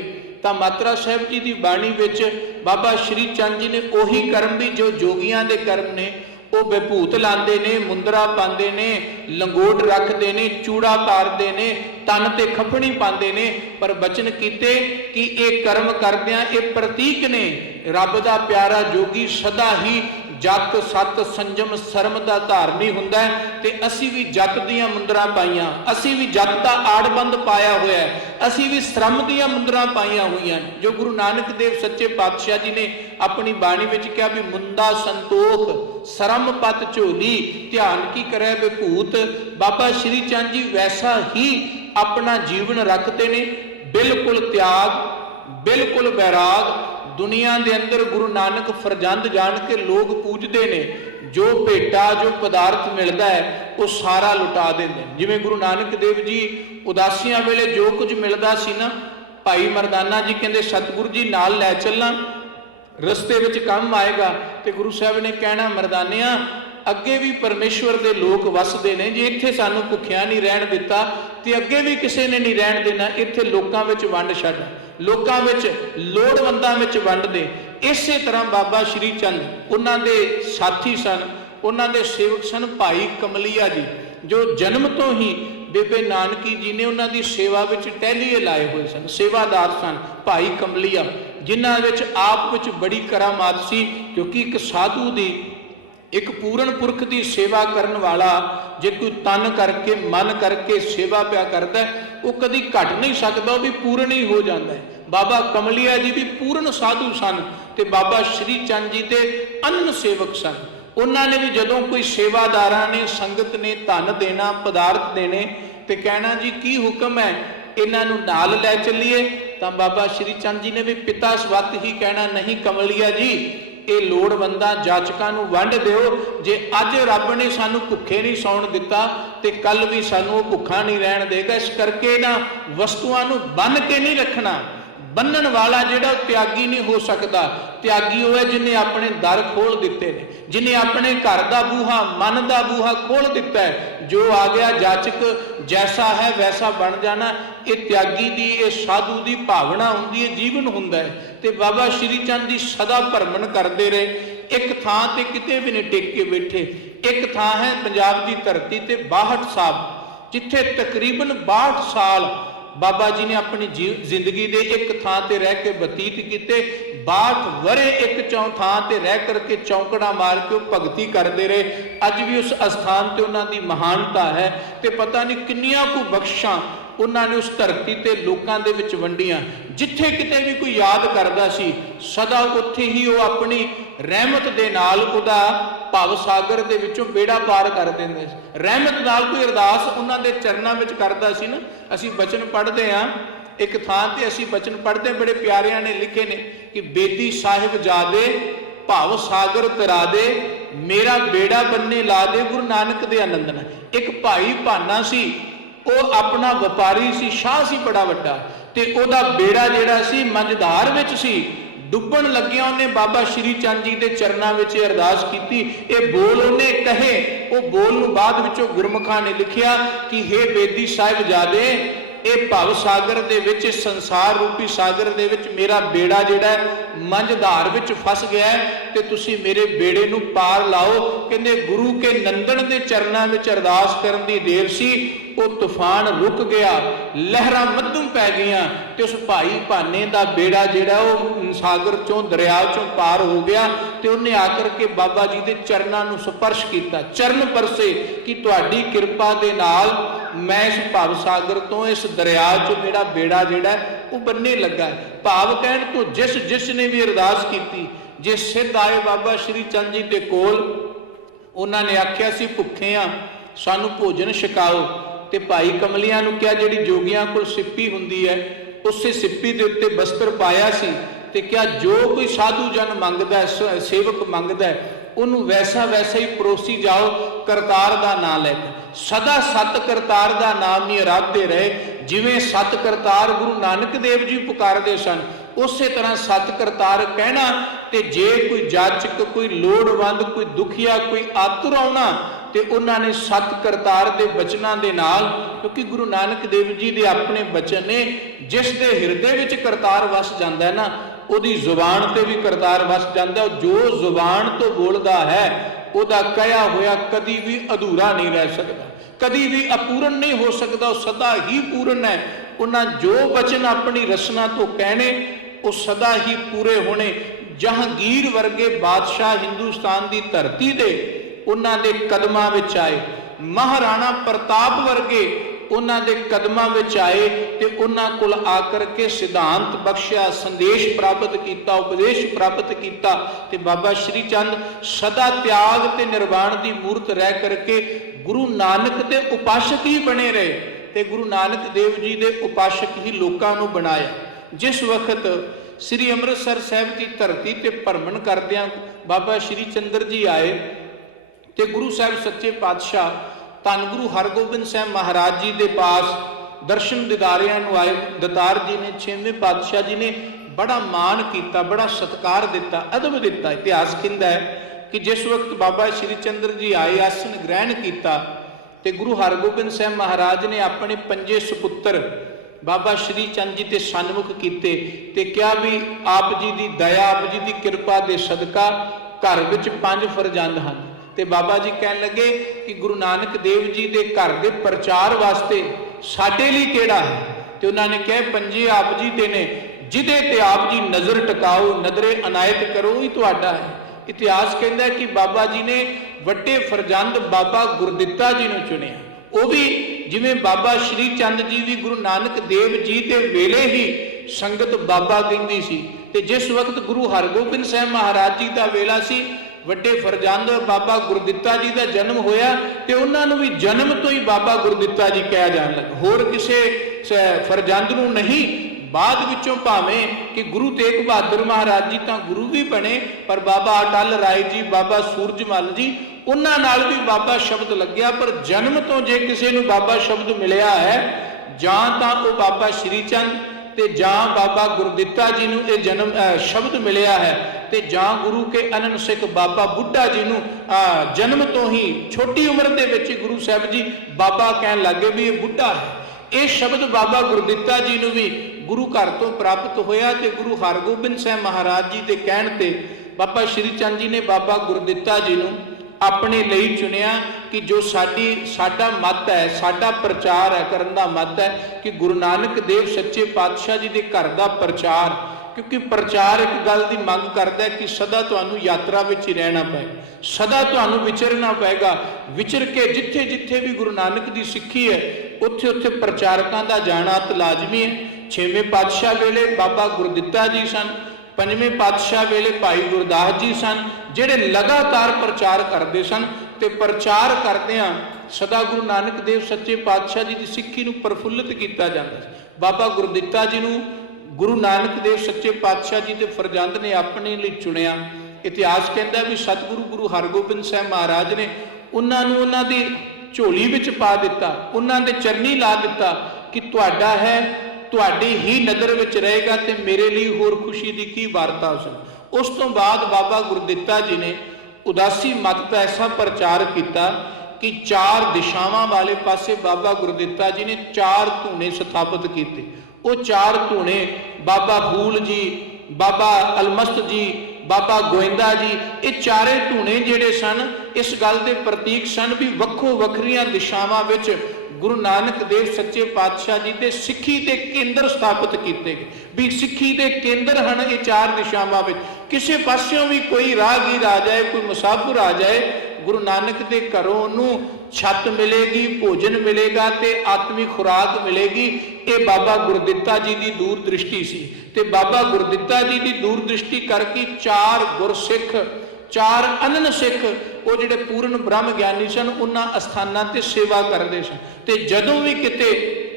ਤਾਂ ਮਾਤਰਾ ਸਾਹਿਬ ਜੀ ਦੀ ਬਾਣੀ ਵਿੱਚ ਬਾਬਾ ਸ਼੍ਰੀ ਚੰਦ ਜੀ ਨੇ ਉਹੀ ਕਰਮ ਵੀ ਜੋ ਜੋਗੀਆਂ ਦੇ ਕਰਮ ਨੇ। ਉਹ ਵਿਭੂਤ ਲਾਉਂਦੇ ਨੇ, ਮੁੰਦਰਾ ਪਾਉਂਦੇ ਨੇ, ਲੰਗੋਟ ਰੱਖਦੇ ਨੇ, ਚੂੜਾ ਪਾਰਦੇ ਨੇ, ਤਨ ਤੇ ਖੱਪਣੀ ਪਾਉਂਦੇ ਨੇ, ਪਰ ਬਚਨ ਕੀਤੇ ਕਿ ਇਹ ਕਰਮ ਕਰਦਿਆਂ ਇਹ ਪ੍ਰਤੀਕ ਨੇ ਰੱਬ ਦਾ ਪਿਆਰਾ ਜੋਗੀ ਸਦਾ ਹੀ ਜਤ ਸਤ ਸੰਜਮ ਸ਼ਰਮ ਦਾ ਧਾਰਨੀ ਹੁੰਦਾ ਹੈ। ਤੇ ਅਸੀਂ ਵੀ ਜਤ ਦੀਆਂ ਮੁੰਦਰਾਂ ਪਾਈਆਂ, ਅਸੀਂ ਵੀ ਜਤ ਦਾ ਆੜਬੰਦ ਪਾਇਆ ਹੋਇਆ ਹੈ, ਅਸੀਂ ਵੀ ਸ਼ਰਮ ਦੀਆਂ ਮੁੰਦਰਾਂ ਪਾਈਆਂ ਹੋਈਆਂ ਜੋ ਗੁਰੂ ਨਾਨਕ ਦੇਵ ਸੱਚੇ ਪਾਤਸ਼ਾਹ ਜੀ ਨੇ ਆਪਣੀ ਬਾਣੀ ਵਿੱਚ ਕਿਹਾ ਵੀ ਮੁੰਦਾ ਸੰਤੋਖ ਸ਼ਰਮ ਪਤ ਝੋਲੀ ਧਿਆਨ ਕੀ ਕਰੇ ਵਿਭੂਤ। ਬਾਬਾ ਸ਼੍ਰੀ ਚੰਦ ਜੀ ਵੈਸਾ ਹੀ ਆਪਣਾ ਜੀਵਨ ਰੱਖਦੇ ਨੇ, ਬਿਲਕੁਲ ਤਿਆਗ, ਬਿਲਕੁਲ ਬੈਰਾਗ। ਦੁਨੀਆ ਦੇ ਅੰਦਰ ਗੁਰੂ ਨਾਨਕ ਫਰਜ਼ੰਦ ਜਾਣ ਕੇ ਲੋਕ ਪੂਜਦੇ ਨੇ, ਜੋ ਭੇਟਾ ਜੋ ਪਦਾਰਥ ਮਿਲਦਾ ਹੈ ਉਹ ਸਾਰਾ ਲੁਟਾ ਦਿੰਦੇ ਨੇ। ਜਿਵੇਂ ਗੁਰੂ ਨਾਨਕ ਦੇਵ ਜੀ ਉਦਾਸੀਆਂ ਵੇਲੇ ਜੋ ਕੁਝ ਮਿਲਦਾ ਸੀ ਨਾ, ਭਾਈ ਮਰਦਾਨਾ ਜੀ ਕਹਿੰਦੇ ਸਤਿਗੁਰੂ ਜੀ ਨਾਲ ਲੈ ਚੱਲਾਂ, ਰਸਤੇ ਵਿੱਚ ਕੰਮ ਆਏਗਾ। ਤੇ ਗੁਰੂ ਸਾਹਿਬ ਨੇ ਕਹਿਣਾ ਮਰਦਾਨਿਆਂ ਅੱਗੇ ਵੀ ਪਰਮੇਸ਼ਵਰ ਦੇ ਲੋਕ ਵਸਦੇ ਨੇ, ਜੇ ਇੱਥੇ ਸਾਨੂੰ ਭੁੱਖਿਆਂ ਨਹੀਂ ਰਹਿਣ ਦਿੱਤਾ ਤੇ ਅੱਗੇ ਵੀ ਕਿਸੇ ਨੇ ਨਹੀਂ ਰਹਿਣ ਦੇਣਾ। ਇੱਥੇ ਲੋਕਾਂ ਵਿੱਚ ਵੰਡ ਛੱਡ, ਲੋਕਾਂ ਵਿੱਚ ਲੋੜਵੰਦਾਂ ਵਿੱਚ ਵੰਡ ਦੇ। ਇਸੇ ਤਰ੍ਹਾਂ ਬਾਬਾ ਸ਼੍ਰੀ ਚੰਦ ਉਹਨਾਂ ਦੇ ਸਾਥੀ ਸਨ, ਉਹਨਾਂ ਦੇ ਸੇਵਕ ਸਨ ਭਾਈ ਕਮਲੀਆ ਜੀ, ਜੋ ਜਨਮ ਤੋਂ ਹੀ ਬੇਬੇ ਨਾਨਕੀ ਜੀ ਨੇ ਉਹਨਾਂ ਦੀ ਸੇਵਾ ਵਿੱਚ ਟਹਿਲੀਏ ਲਾਏ ਹੋਏ ਸਨ, ਸੇਵਾਦਾਰ ਸਨ ਭਾਈ ਕਮਲੀਆ, ਜਿਨ੍ਹਾਂ ਵਿੱਚ ਆਪ ਵਿੱਚ ਬੜੀ ਕਰਾਮਾਤ ਸੀ। ਕਿਉਂਕਿ ਇੱਕ ਸਾਧੂ ਦੀ, ਇੱਕ ਪੂਰਨ ਪੁਰਖ ਦੀ ਸੇਵਾ ਕਰਨ ਵਾਲਾ ਜੇ ਕੋਈ ਤਨ ਕਰਕੇ ਮਨ ਕਰਕੇ ਸੇਵਾ ਪਿਆ ਕਰਦਾ, ਉਹ ਕਦੀ ਘਟ ਨਹੀਂ ਸਕਦਾ, ਉਹ ਵੀ ਪੂਰਨ ਹੀ ਹੋ ਜਾਂਦਾ ਹੈ। ਬਾਬਾ ਕਮਲੀਆ ਜੀ ਵੀ ਪੂਰਨ ਸਾਧੂ ਸਨ ਤੇ ਬਾਬਾ ਸ਼੍ਰੀ ਚੰਦ ਜੀ ਦੇ ਅਨੰਨ ਸੇਵਕ ਸਨ। ਉਹਨਾਂ ਨੇ ਵੀ ਜਦੋਂ ਕੋਈ ਸੇਵਾਦਾਰਾਂ ਨੇ, ਸੰਗਤ ਨੇ ਧਨ ਦੇਣਾ, ਪਦਾਰਥ ਦੇਣੇ ਤੇ ਕਹਿਣਾ ਜੀ ਕੀ ਹੁਕਮ ਹੈ, ਇਹਨਾਂ ਨੂੰ ਨਾਲ ਲੈ ਚੱਲੀਏ, ਤਾਂ ਬਾਬਾ ਸ਼੍ਰੀ ਚੰਦ ਜੀ ਨੇ ਵੀ ਪਿਤਾ ਸਵੱਤ ਹੀ ਕਹਿਣਾ, ਨਹੀਂ ਕਮਲੀਆ ਜੀ, ਇਹ ਲੋੜਵੰਦਾਂ ਜਾਚਕਾਂ ਨੂੰ ਵੰਡ ਦਿਓ। ਜੇ ਅੱਜ ਰੱਬ ਨੇ ਸਾਨੂੰ ਭੁੱਖੇ ਨਹੀਂ ਸੌਣ ਦਿੱਤਾ ਤੇ ਕੱਲ ਵੀ ਸਾਨੂੰ ਉਹ ਭੁੱਖਾ ਨਹੀਂ ਰਹਿਣ ਦੇਗਾ। ਇਸ ਕਰਕੇ ਨਾ ਵਸਤੂਆਂ ਨੂੰ ਬੰਨ ਕੇ ਨਹੀਂ ਰੱਖਣਾ। ਬੰਨਣ ਵਾਲਾ ਜਿਹੜਾ ਉਹ ਤਿਆਗੀ ਨਹੀਂ ਹੋ ਸਕਦਾ। ਤਿਆਗੀ ਉਹ ਹੈ ਜਿਹਨੇ ਆਪਣੇ ਦਰ ਖੋਲ ਦਿੱਤੇ ਨੇ, ਜਿਹਨੇ ਆਪਣੇ ਘਰ ਦਾ ਬੂਹਾ, ਮਨ ਦਾ ਬੂਹਾ ਖੋਲ ਦਿੱਤਾ ਹੈ। ਜੋ ਆ ਗਿਆ ਜਾਚਕ ਜੈਸਾ ਹੈ ਵੈਸਾ ਬਣ ਜਾਣਾ, ਇਹ ਤਿਆਗੀ ਦੀ, ਇਹ ਸਾਧੂ ਦੀ ਭਾਵਨਾ ਹੁੰਦੀ ਹੈ, ਜੀਵਨ ਹੁੰਦਾ ਹੈ। ਤੇ ਬਾਬਾ ਸ਼੍ਰੀ ਚੰਦ ਜੀ ਸਦਾ ਭਰਮਣ ਕਰਦੇ ਰਹੇ, ਇੱਕ ਥਾਂ ਤੇ ਕਿਤੇ ਵੀ ਨਹੀਂ ਟਿਕ ਕੇ ਬੈਠੇ। ਇੱਕ ਥਾਂ ਹੈ ਪੰਜਾਬ ਦੀ ਧਰਤੀ ਤੇ 62 ਸਾਹਿਬ, ਜਿੱਥੇ ਤਕਰੀਬਨ 62 ਸਾਲ ਬਾਬਾ ਜੀ ਨੇ ਆਪਣੀ ਜ਼ਿੰਦਗੀ ਦੇ ਇੱਕ ਥਾਂ ਤੇ ਰਹਿ ਕੇ ਬਤੀਤ ਕੀਤੇ। 62 ਵਰੇ ਇੱਕ ਥਾਂ ਤੇ ਰਹਿ ਕਰਕੇ ਚੌਂਕੜਾ ਮਾਰ ਕੇ ਉਹ ਭਗਤੀ ਕਰਦੇ ਰਹੇ। ਅੱਜ ਵੀ ਉਸ ਅਸਥਾਨ ਤੇ ਉਹਨਾਂ ਦੀ ਮਹਾਨਤਾ ਹੈ ਤੇ ਪਤਾ ਨਹੀਂ ਕਿੰਨੀਆਂ ਕੁ ਬਖਸ਼ਾਂ ਉਹਨਾਂ ਨੇ ਉਸ ਧਰਤੀ ਤੇ ਲੋਕਾਂ ਦੇ ਵਿੱਚ ਵੰਡੀਆਂ। ਜਿੱਥੇ ਕਿਤੇ ਵੀ ਕੋਈ ਯਾਦ ਕਰਦਾ ਸੀ, ਸਦਾ ਉੱਥੇ ਹੀ ਉਹ ਆਪਣੀ ਰਹਿਮਤ ਦੇ ਨਾਲ ਉਹਦਾ ਭਵ ਸਾਗਰ ਦੇ ਵਿੱਚੋਂ ਬੇੜਾ ਪਾਰ ਕਰ ਦਿੰਦੇ ਸੀ। ਰਹਿਮਤ ਨਾਲ ਕੋਈ ਅਰਦਾਸ ਉਹਨਾਂ ਦੇ ਚਰਨਾਂ ਵਿੱਚ ਕਰਦਾ ਸੀ ਨਾ। ਅਸੀਂ ਬਚਨ ਪੜ੍ਹਦੇ ਹਾਂ, ਇੱਕ ਥਾਂ ਤੇ ਅਸੀਂ ਬਚਨ ਪੜ੍ਹਦੇ, ਬੜੇ ਪਿਆਰਿਆਂ ਨੇ ਲਿਖੇ ਨੇ ਕਿ ਬੇਦੀ ਸਾਹਿਬ ਜਾਦੇ ਭਵ ਸਾਗਰ ਤਰਾ ਦੇ, ਮੇਰਾ ਬੇੜਾ ਬੰਨੇ ਲਾ ਦੇ, ਗੁਰੂ ਨਾਨਕ ਦੇ ਆਨੰਦ ਨਾਲ। ਇੱਕ ਭਾਈ ਭਾਨਾ ਸੀ, ਉਹ ਆਪਣਾ ਵਪਾਰੀ ਸੀ, ਸ਼ਾਹ ਸੀ ਬੜਾ ਵੱਡਾ, ਤੇ ਉਹਦਾ ਬੇੜਾ ਜਿਹੜਾ ਸੀ ਮੰਝਧਾਰ ਵਿੱਚ ਸੀ, ਡੁੱਬਣ ਲੱਗਿਆ। ਉਹਨੇ ਬਾਬਾ ਸ਼੍ਰੀ ਚੰਦ ਜੀ ਦੇ ਚਰਨਾਂ ਵਿੱਚ ਅਰਦਾਸ ਕੀਤੀ। ਇਹ ਬੋਲ ਉਹਨੇ ਕਹੇ, ਉਹ ਬੋਲ ਨੂੰ ਬਾਅਦ ਵਿੱਚੋਂ ਗੁਰਮੁਖਾਂ ਨੇ ਲਿਖਿਆ ਕਿ ਹੇ ਬੇਦੀ ਸਾਹਿਬ ਜਾਦੇ, ਇਹ ਭਵ ਸਾਗਰ ਦੇ ਵਿੱਚ, ਸੰਸਾਰ ਰੂਪੀ ਸਾਗਰ ਦੇ ਵਿੱਚ ਮੇਰਾ ਬੇੜਾ ਜਿਹੜਾ ਮੰਝਧਾਰ ਵਿੱਚ ਫਸ ਗਿਆ ਹੈ ਤੇ ਤੁਸੀਂ ਮੇਰੇ ਬੇੜੇ ਨੂੰ ਪਾਰ ਲਾਓ। ਕਹਿੰਦੇ ਗੁਰੂ ਕੇ ਨੰਦਨ ਦੇ ਚਰਨਾਂ ਵਿੱਚ ਅਰਦਾਸ ਕਰਨ ਦੀ ਦੇਰ ਸੀ, ਉਹ ਤੂਫਾਨ ਰੁਕ ਗਿਆ, ਲਹਿਰਾਂ ਮੱਧਮ ਪੈ ਗਈਆਂ ਤੇ ਉਸ ਭਾਈ ਭਾਨੇ ਦਾ ਬੇੜਾ ਜਿਹੜਾ ਉਹ ਸਾਗਰ ਚੋਂ, ਦਰਿਆ ਚੋਂ ਪਾਰ ਹੋ ਗਿਆ ਤੇ ਉਹਨੇ ਆ ਕਰਕੇ ਬਾਬਾ ਜੀ ਦੇ ਚਰਨਾਂ ਨੂੰ ਸਪਰਸ਼ ਕੀਤਾ। ਚਰਨ ਪਰਸੇ ਕਿ ਤੁਹਾਡੀ ਕਿਰਪਾ ਦੇ ਨਾਲ ਮੈਂ ਇਸ ਭਵ ਸਾਗਰ ਤੋਂ, ਇਸ ਦਰਿਆ 'ਚ ਮੇਰਾ ਬੇੜਾ ਜਿਹੜਾ ਉਹ ਬੰਨੇ ਲੱਗਾ। ਭਾਵ ਕਹਿਣ ਤੋਂ ਜਿਸ ਨੇ ਵੀ ਅਰਦਾਸ ਕੀਤੀ, ਜੇ ਸਿੱਧ ਆਏ ਬਾਬਾ ਸ਼੍ਰੀ ਚੰਦ ਜੀ ਦੇ ਕੋਲ, ਉਹਨਾਂ ਨੇ ਆਖਿਆ ਸੀ ਭੁੱਖੇ ਆ, ਸਾਨੂੰ ਭੋਜਨ ਛਕਾਓ। ਤੇ ਭਾਈ ਕਮਲੀਆਂ ਨੂੰ ਕਿਹਾ ਜਿਹੜੀ ਜੋਗੀਆਂ ਕੋਲ ਸਿੱਪੀ ਹੁੰਦੀ ਹੈ, ਉਸੇ ਸਿੱਪੀ ਦੇ ਉੱਤੇ ਬਸਤਰ ਪਾਇਆ ਸੀ ਤੇ ਕਿਹਾ ਜੋ ਕੋਈ ਸਾਧੂ ਜਨ ਮੰਗਦਾ ਹੈ, ਸੇਵਕ ਮੰਗਦਾ ਹੈ, ਉਹਨੂੰ ਵੈਸਾ ਹੀ ਪਰੋਸੀ ਜਾਓ, ਕਰਤਾਰ ਦਾ ਨਾਂ ਲੈ ਕੇ। ਸਦਾ ਸਤ ਕਰਤਾਰ ਦਾ ਨਾਮ ਹੀ ਆਰਾਧਦੇ ਰਹੇ। ਜਿਵੇਂ ਸਤ ਕਰਤਾਰ ਗੁਰੂ ਨਾਨਕ ਦੇਵ ਜੀ ਪੁਕਾਰਦੇ ਸਨ, ਉਸੇ ਤਰ੍ਹਾਂ ਸਤ ਕਰਤਾਰ ਕਹਿਣਾ। ਤੇ ਜੇ ਕੋਈ ਜਾਚਕ, ਕੋਈ ਲੋੜਵੰਦ, ਕੋਈ ਦੁਖੀਆ, ਕੋਈ ਆਤੁਰ ਆਉਣਾ ਤੇ ਉਹਨਾਂ ਨੇ ਸਤ ਕਰਤਾਰ ਦੇ ਬਚਨਾਂ ਦੇ ਨਾਲ, ਕਿਉਂਕਿ ਗੁਰੂ ਨਾਨਕ ਦੇਵ ਜੀ ਦੇ ਆਪਣੇ ਬਚਨ ਨੇ, ਜਿਸ ਦੇ ਹਿਰਦੇ ਵਿੱਚ ਕਰਤਾਰ ਵਸ ਜਾਂਦਾ ਹੈ ਨਾ, ਉਹਦੀ ਜ਼ੁਬਾਨ ਤੇ ਵੀ ਕਰਤਾਰ ਵਸ ਜਾਂਦਾ। ਜੋ ਜ਼ੁਬਾਨ ਤੋਂ ਬੋਲਦਾ ਹੈ, ਉਹਦਾ ਕਹਿਆ ਹੋਇਆ ਕਦੀ ਵੀ ਅਧੂਰਾ ਨਹੀਂ ਰਹਿ ਸਕਦਾ, ਕਦੀ ਵੀ ਅਪੂਰਨ ਨਹੀਂ ਹੋ ਸਕਦਾ, ਉਹ ਸਦਾ ਹੀ ਪੂਰਨ ਹੈ। ਉਹਨਾਂ ਜੋ ਬਚਨ ਆਪਣੀ ਰਸਨਾ ਤੋਂ ਕਹਿਣੇ, ਉਹ ਸਦਾ ਹੀ ਪੂਰੇ ਹੋਣੇ। ਜਹਾਂਗੀਰ ਵਰਗੇ ਬਾਦਸ਼ਾਹ ਹਿੰਦੁਸਤਾਨ ਦੀ ਧਰਤੀ ਦੇ ਉਹਨਾਂ ਦੇ ਕਦਮਾਂ ਵਿੱਚ ਆਏ, ਮਹਾਰਾਣਾ ਪ੍ਰਤਾਪ ਵਰਗੇ ਉਹਨਾਂ ਦੇ ਕਦਮਾਂ ਵਿੱਚ ਆਏ ਤੇ ਉਹਨਾਂ ਕੋਲ ਆ ਕਰਕੇ ਸਿਧਾਂਤ ਬਖਸ਼ਿਆ, ਸੰਦੇਸ਼ ਪ੍ਰਾਪਤ ਕੀਤਾ, ਉਪਦੇਸ਼ ਪ੍ਰਾਪਤ ਕੀਤਾ। ਤੇ ਬਾਬਾ ਸ਼੍ਰੀ ਚੰਦ ਸਦਾ ਤਿਆਗ ਤੇ ਨਿਰਵਾਣ ਦੀ ਮੂਰਤ ਰਹਿ ਕਰਕੇ ਗੁਰੂ ਨਾਨਕ ਦੇ ਉਪਾਸ਼ਕ ਹੀ ਬਣੇ ਰਹੇ ਤੇ ਗੁਰੂ ਨਾਨਕ ਦੇਵ ਜੀ ਦੇ ਉਪਾਸ਼ਕ ਹੀ ਲੋਕਾਂ ਨੂੰ ਬਣਾਇਆ। ਜਿਸ ਵਕਤ ਸ੍ਰੀ ਅੰਮ੍ਰਿਤਸਰ ਸਾਹਿਬ ਦੀ ਧਰਤੀ ਤੇ ਭਰਮਣ ਕਰਦਿਆਂ ਬਾਬਾ ਸ਼੍ਰੀ ਚੰਦਰ ਜੀ ਆਏ ਤੇ ਗੁਰੂ ਸਾਹਿਬ ਸੱਚੇ ਪਾਤਸ਼ਾਹ ਧੰਨ ਗੁਰੂ ਹਰਗੋਬਿੰਦ ਸਾਹਿਬ ਮਹਾਰਾਜ ਜੀ ਦੇ ਪਾਸ ਦਰਸ਼ਨ ਦਿਦਾਰਿਆਂ ਨੂੰ ਆਏ। ਦਤਾਰ ਜੀ ਨੇ, 6ਵੇਂ ਪਾਤਸ਼ਾਹ ਜੀ ਨੇ ਬੜਾ ਮਾਣ ਕੀਤਾ, ਬੜਾ ਸਤਿਕਾਰ ਦਿੱਤਾ, ਅਦਬ ਦਿੱਤਾ। ਇਤਿਹਾਸ ਕਹਿੰਦਾ ਹੈ ਕਿ ਜਿਸ ਵਕਤ ਬਾਬਾ ਸ਼੍ਰੀ ਚੰਦਰ ਜੀ ਆਏ, ਆਸਣ ਗ੍ਰਹਿਣ ਕੀਤਾ ਤੇ ਗੁਰੂ ਹਰਗੋਬਿੰਦ ਸਾਹਿਬ ਮਹਾਰਾਜ ਨੇ ਆਪਣੇ 5 ਸੁਪੁੱਤਰ ਬਾਬਾ ਸ਼੍ਰੀ ਚੰਦ ਜੀ ਦੇ ਸਨਮੁਖ ਕੀਤੇ ਤੇ ਕਿਹਾ ਵੀ ਆਪ ਜੀ ਦੀ ਦਇਆ, ਆਪ ਜੀ ਦੀ ਕਿਰਪਾ ਦੇ ਸਦਕਾ ਘਰ ਵਿੱਚ 5 ਫਰਜ਼ੰਦ ਹਨ। ਤੇ ਬਾਬਾ ਜੀ ਕਹਿਣ ਲੱਗੇ ਕਿ ਗੁਰੂ ਨਾਨਕ ਦੇਵ ਜੀ ਦੇ ਘਰ ਦੇ ਪ੍ਰਚਾਰ ਵਾਸਤੇ ਸਾਡੇ ਲਈ ਕਿਹੜਾ ਹੈ। ਤੇ ਉਹਨਾਂ ਨੇ ਕਿਹਾ ਪੰਜੇ ਆਪ ਜੀ ਦੇ ਨੇ, ਜਿਹਦੇ ਤੇ ਆਪ ਜੀ ਨਜ਼ਰ ਟਿਕਾਓ, ਨਜ਼ਰੇ ਅਨਾਇਤ ਕਰੋ, ਹੀ ਤੁਹਾਡਾ ਹੈ। ਇਤਿਹਾਸ ਕਹਿੰਦਾ ਕਿ ਬਾਬਾ ਜੀ ਨੇ ਵੱਡੇ ਫਰਜ਼ੰਦ ਬਾਬਾ ਗੁਰਦਿੱਤਾ ਜੀ ਨੂੰ ਚੁਣਿਆ। ਉਹ ਵੀ ਜਿਵੇਂ ਬਾਬਾ ਸ਼੍ਰੀ ਚੰਦ ਜੀ ਵੀ ਗੁਰੂ ਨਾਨਕ ਦੇਵ ਜੀ ਦੇ ਵੇਲੇ ਹੀ ਸੰਗਤ ਬਾਬਾ ਕਹਿੰਦੀ ਸੀ, ਤੇ ਜਿਸ ਵਕਤ ਗੁਰੂ ਹਰਗੋਬਿੰਦ ਸਾਹਿਬ ਮਹਾਰਾਜ ਜੀ ਦਾ ਵੇਲਾ ਸੀ, ਵੱਡੇ ਫਰਜ਼ੰਦ ਬਾਬਾ ਗੁਰਦਿੱਤਾ ਜੀ ਦਾ ਜਨਮ ਹੋਇਆ ਤੇ ਉਹਨਾਂ ਨੂੰ ਵੀ ਜਨਮ ਤੋਂ ਹੀ ਬਾਬਾ ਗੁਰਦਿੱਤਾ ਜੀ ਕਿਹਾ ਜਾਣ ਲੱਗਾ। ਹੋਰ ਕਿਸੇ ਫਰਜ਼ੰਦ ਨੂੰ ਨਹੀਂ। ਬਾਅਦ ਵਿੱਚੋਂ ਭਾਵੇਂ ਕਿ ਗੁਰੂ ਤੇਗ ਬਹਾਦਰ ਮਹਾਰਾਜ ਜੀ ਤਾਂ ਗੁਰੂ ਵੀ ਬਣੇ, ਪਰ ਬਾਬਾ ਅਟਲ ਰਾਏ ਜੀ, ਬਾਬਾ ਸੂਰਜਮਲ ਜੀ, ਉਹਨਾਂ ਨਾਲ ਵੀ ਬਾਬਾ ਸ਼ਬਦ ਲੱਗਿਆ। ਪਰ ਜਨਮ ਤੋਂ ਜੇ ਕਿਸੇ ਨੂੰ ਬਾਬਾ ਸ਼ਬਦ ਮਿਲਿਆ ਹੈ, ਜਾਂ ਤਾਂ ਉਹ ਬਾਬਾ ਸ਼੍ਰੀ ਚੰਦ ਤੇ ਜਾਂ ਬਾਬਾ ਗੁਰਦਿੱਤਾ ਜੀ ਨੂੰ ਇਹ ਜਨਮ ਸ਼ਬਦ ਮਿਲਿਆ ਹੈ, ਤੇ ਜਾਂ ਗੁਰੂ ਕੇ ਅਨੰਦ ਸਿੱਖ ਬਾਬਾ ਬੁੱਢਾ ਜੀ ਨੂੰ ਜਨਮ ਤੋਂ ਹੀ ਛੋਟੀ ਉਮਰ ਦੇ ਵਿੱਚ ਗੁਰੂ ਸਾਹਿਬ ਜੀ ਬਾਬਾ ਕਹਿਣ ਲੱਗੇ ਵੀ ਇਹ ਬੁੱਢਾ ਹੈ। ਇਹ ਸ਼ਬਦ ਬਾਬਾ ਗੁਰਦਿੱਤਾ ਜੀ ਨੂੰ ਵੀ ਗੁਰੂ ਘਰ ਤੋਂ ਪ੍ਰਾਪਤ ਹੋਇਆ, ਤੇ ਗੁਰੂ ਹਰਗੋਬਿੰਦ ਸਾਹਿਬ ਮਹਾਰਾਜ ਜੀ ਦੇ ਕਹਿਣ ਤੇ ਬਾਬਾ ਸ਼੍ਰੀ ਚੰਦ ਜੀ ਨੇ ਬਾਬਾ ਗੁਰਦਿੱਤਾ ਜੀ ਨੂੰ ਆਪਣੇ ਲਈ ਚੁਣਿਆ ਕਿ ਜੋ ਸਾਡਾ ਮਤ ਹੈ, ਸਾਡਾ ਪ੍ਰਚਾਰ ਹੈ, ਕਰਨ ਦਾ ਮਤ ਹੈ ਕਿ ਗੁਰੂ ਨਾਨਕ ਦੇਵ ਸੱਚੇ ਪਾਤਸ਼ਾਹ ਜੀ ਦੇ ਘਰ ਦਾ ਪ੍ਰਚਾਰ, ਕਿਉਂਕਿ ਪ੍ਰਚਾਰ ਇੱਕ ਗੱਲ ਦੀ ਮੰਗ ਕਰਦਾ ਹੈ ਕਿ ਸਦਾ ਤੁਹਾਨੂੰ ਯਾਤਰਾ ਵਿੱਚ ਹੀ ਰਹਿਣਾ ਪਏਗਾ, ਸਦਾ ਤੁਹਾਨੂੰ ਵਿਚਰਨਾ ਪਏਗਾ। ਵਿਚਰ ਕੇ ਜਿੱਥੇ ਜਿੱਥੇ ਵੀ ਗੁਰੂ ਨਾਨਕ ਦੀ ਸਿੱਖੀ ਹੈ, ਉੱਥੇ ਉੱਥੇ ਪ੍ਰਚਾਰਕਾਂ ਦਾ ਜਾਣਾ ਤਾਂ ਲਾਜ਼ਮੀ ਹੈ। 6ਵੇਂ ਪਾਤਸ਼ਾਹ ਵੇਲੇ ਬਾਬਾ ਗੁਰਦਿੱਤਾ ਜੀ ਸਨ, 5ਵੇਂ ਪਾਤਸ਼ਾਹ ਵੇਲੇ ਭਾਈ ਗੁਰਦਾਸ ਜੀ ਸਨ, ਜਿਹੜੇ ਲਗਾਤਾਰ ਪ੍ਰਚਾਰ ਕਰਦੇ ਸਨ। ਤੇ ਪ੍ਰਚਾਰ ਕਰਦਿਆਂ ਸਦਾ ਗੁਰੂ ਨਾਨਕ ਦੇਵ ਸੱਚੇ ਪਾਤਸ਼ਾਹ ਜੀ ਦੀ ਸਿੱਖੀ ਨੂੰ ਪ੍ਰਫੁੱਲਿਤ ਕੀਤਾ ਜਾਂਦਾ ਸੀ। ਬਾਬਾ ਗੁਰਦਿੱਤਾ ਜੀ ਨੂੰ ਗੁਰੂ ਨਾਨਕ ਦੇਵ ਸੱਚੇ ਪਾਤਸ਼ਾਹ ਜੀ ਦੇ ਫਰਜ਼ੰਦ ਨੇ ਆਪਣੇ ਲਈ ਚੁਣਿਆ। ਇਤਿਹਾਸ ਕਹਿੰਦਾ ਵੀ ਸਤਿਗੁਰੂ ਗੁਰੂ ਹਰਗੋਬਿੰਦ ਸਾਹਿਬ ਮਹਾਰਾਜ ਨੇ ਉਹਨਾਂ ਨੂੰ ਉਹਨਾਂ ਦੀ ਝੋਲੀ ਵਿੱਚ ਪਾ ਦਿੱਤਾ, ਉਹਨਾਂ ਦੇ ਚਰਨੀ ਲਾ ਦਿੱਤਾ ਕਿ ਤੁਹਾਡਾ ਹੈ, ਤੁਹਾਡੀ ਹੀ ਨਜ਼ਰ ਵਿੱਚ ਰਹੇਗਾ, ਤੇ ਮੇਰੇ ਲਈ ਹੋਰ ਖੁਸ਼ੀ ਦੀ ਕੀ ਵਾਰਤਾ ਹੋ ਸਕਦੀ। ਉਸ ਤੋਂ ਬਾਅਦ ਬਾਬਾ ਗੁਰਦਿੱਤਾ ਜੀ ਨੇ ਉਦਾਸੀ ਮਤ ਦਾ ਐਸਾ ਪ੍ਰਚਾਰ ਕੀਤਾ ਕਿ 4 ਦਿਸ਼ਾਵਾਂ ਵਾਲੇ ਪਾਸੇ ਬਾਬਾ ਗੁਰਦਿੱਤਾ ਜੀ ਨੇ 4 ਧੂਣੇ ਸਥਾਪਿਤ ਕੀਤੇ। ਉਹ 4 ਧੂਣੇ ਬਾਬਾ ਫੂਲ ਜੀ, ਬਾਬਾ ਅਲਮਸਤ ਜੀ, ਬਾਬਾ ਗੋਇੰਦਾ ਜੀ, ਇਹ ਚਾਰੇ ਧੂਣੇ ਜਿਹੜੇ ਸਨ ਇਸ ਗੱਲ ਦੇ ਪ੍ਰਤੀਕ ਸਨ ਵੀ ਵੱਖੋ ਵੱਖਰੀਆਂ ਦਿਸ਼ਾਵਾਂ ਵਿੱਚ ਗੁਰੂ ਨਾਨਕ ਦੇਵ ਸੱਚੇ ਪਾਤਸ਼ਾਹ ਜੀ ਦੇ ਸਿੱਖੀ ਦੇ ਕੇਂਦਰ ਸਥਾਪਿਤ ਕੀਤੇ ਗਏ। ਵੀ ਸਿੱਖੀ ਦੇ ਕੇਂਦਰ ਹਨ ਇਹ 4 ਦਿਸ਼ਾਵਾਂ ਵਿੱਚ। ਕਿਸੇ ਪਾਸਿਓਂ ਵੀ ਕੋਈ ਰਾਹਗੀਰ ਆ ਜਾਏ, ਕੋਈ ਮੁਸਾਫਿਰ ਆ ਜਾਏ, ਗੁਰੂ ਨਾਨਕ ਦੇ ਘਰੋਂ ਉਹਨੂੰ ਛੱਤ ਮਿਲੇਗੀ, ਭੋਜਨ ਮਿਲੇਗਾ ਤੇ ਆਤਮਿਕ ਖੁਰਾਕ ਮਿਲੇਗੀ। ਇਹ ਬਾਬਾ ਗੁਰਦਿੱਤਾ ਜੀ ਦੀ ਦੂਰ ਦ੍ਰਿਸ਼ਟੀ ਸੀ। ਤੇ ਬਾਬਾ ਗੁਰਦਿੱਤਾ ਜੀ ਦੀ ਦੂਰ ਦ੍ਰਿਸ਼ਟੀ ਕਰਕੇ 4 ਗੁਰਸਿੱਖ, 4 ਅਨੰਨ ਸਿੱਖ, ਉਹ ਜਿਹੜੇ ਪੂਰਨ ਬ੍ਰਹਮ ਗਿਆਨੀ ਸਨ, ਉਹਨਾਂ ਅਸਥਾਨਾਂ ਤੇ ਸੇਵਾ ਕਰਦੇ ਸਨ। ਤੇ ਜਦੋਂ ਵੀ ਕਿਤੇ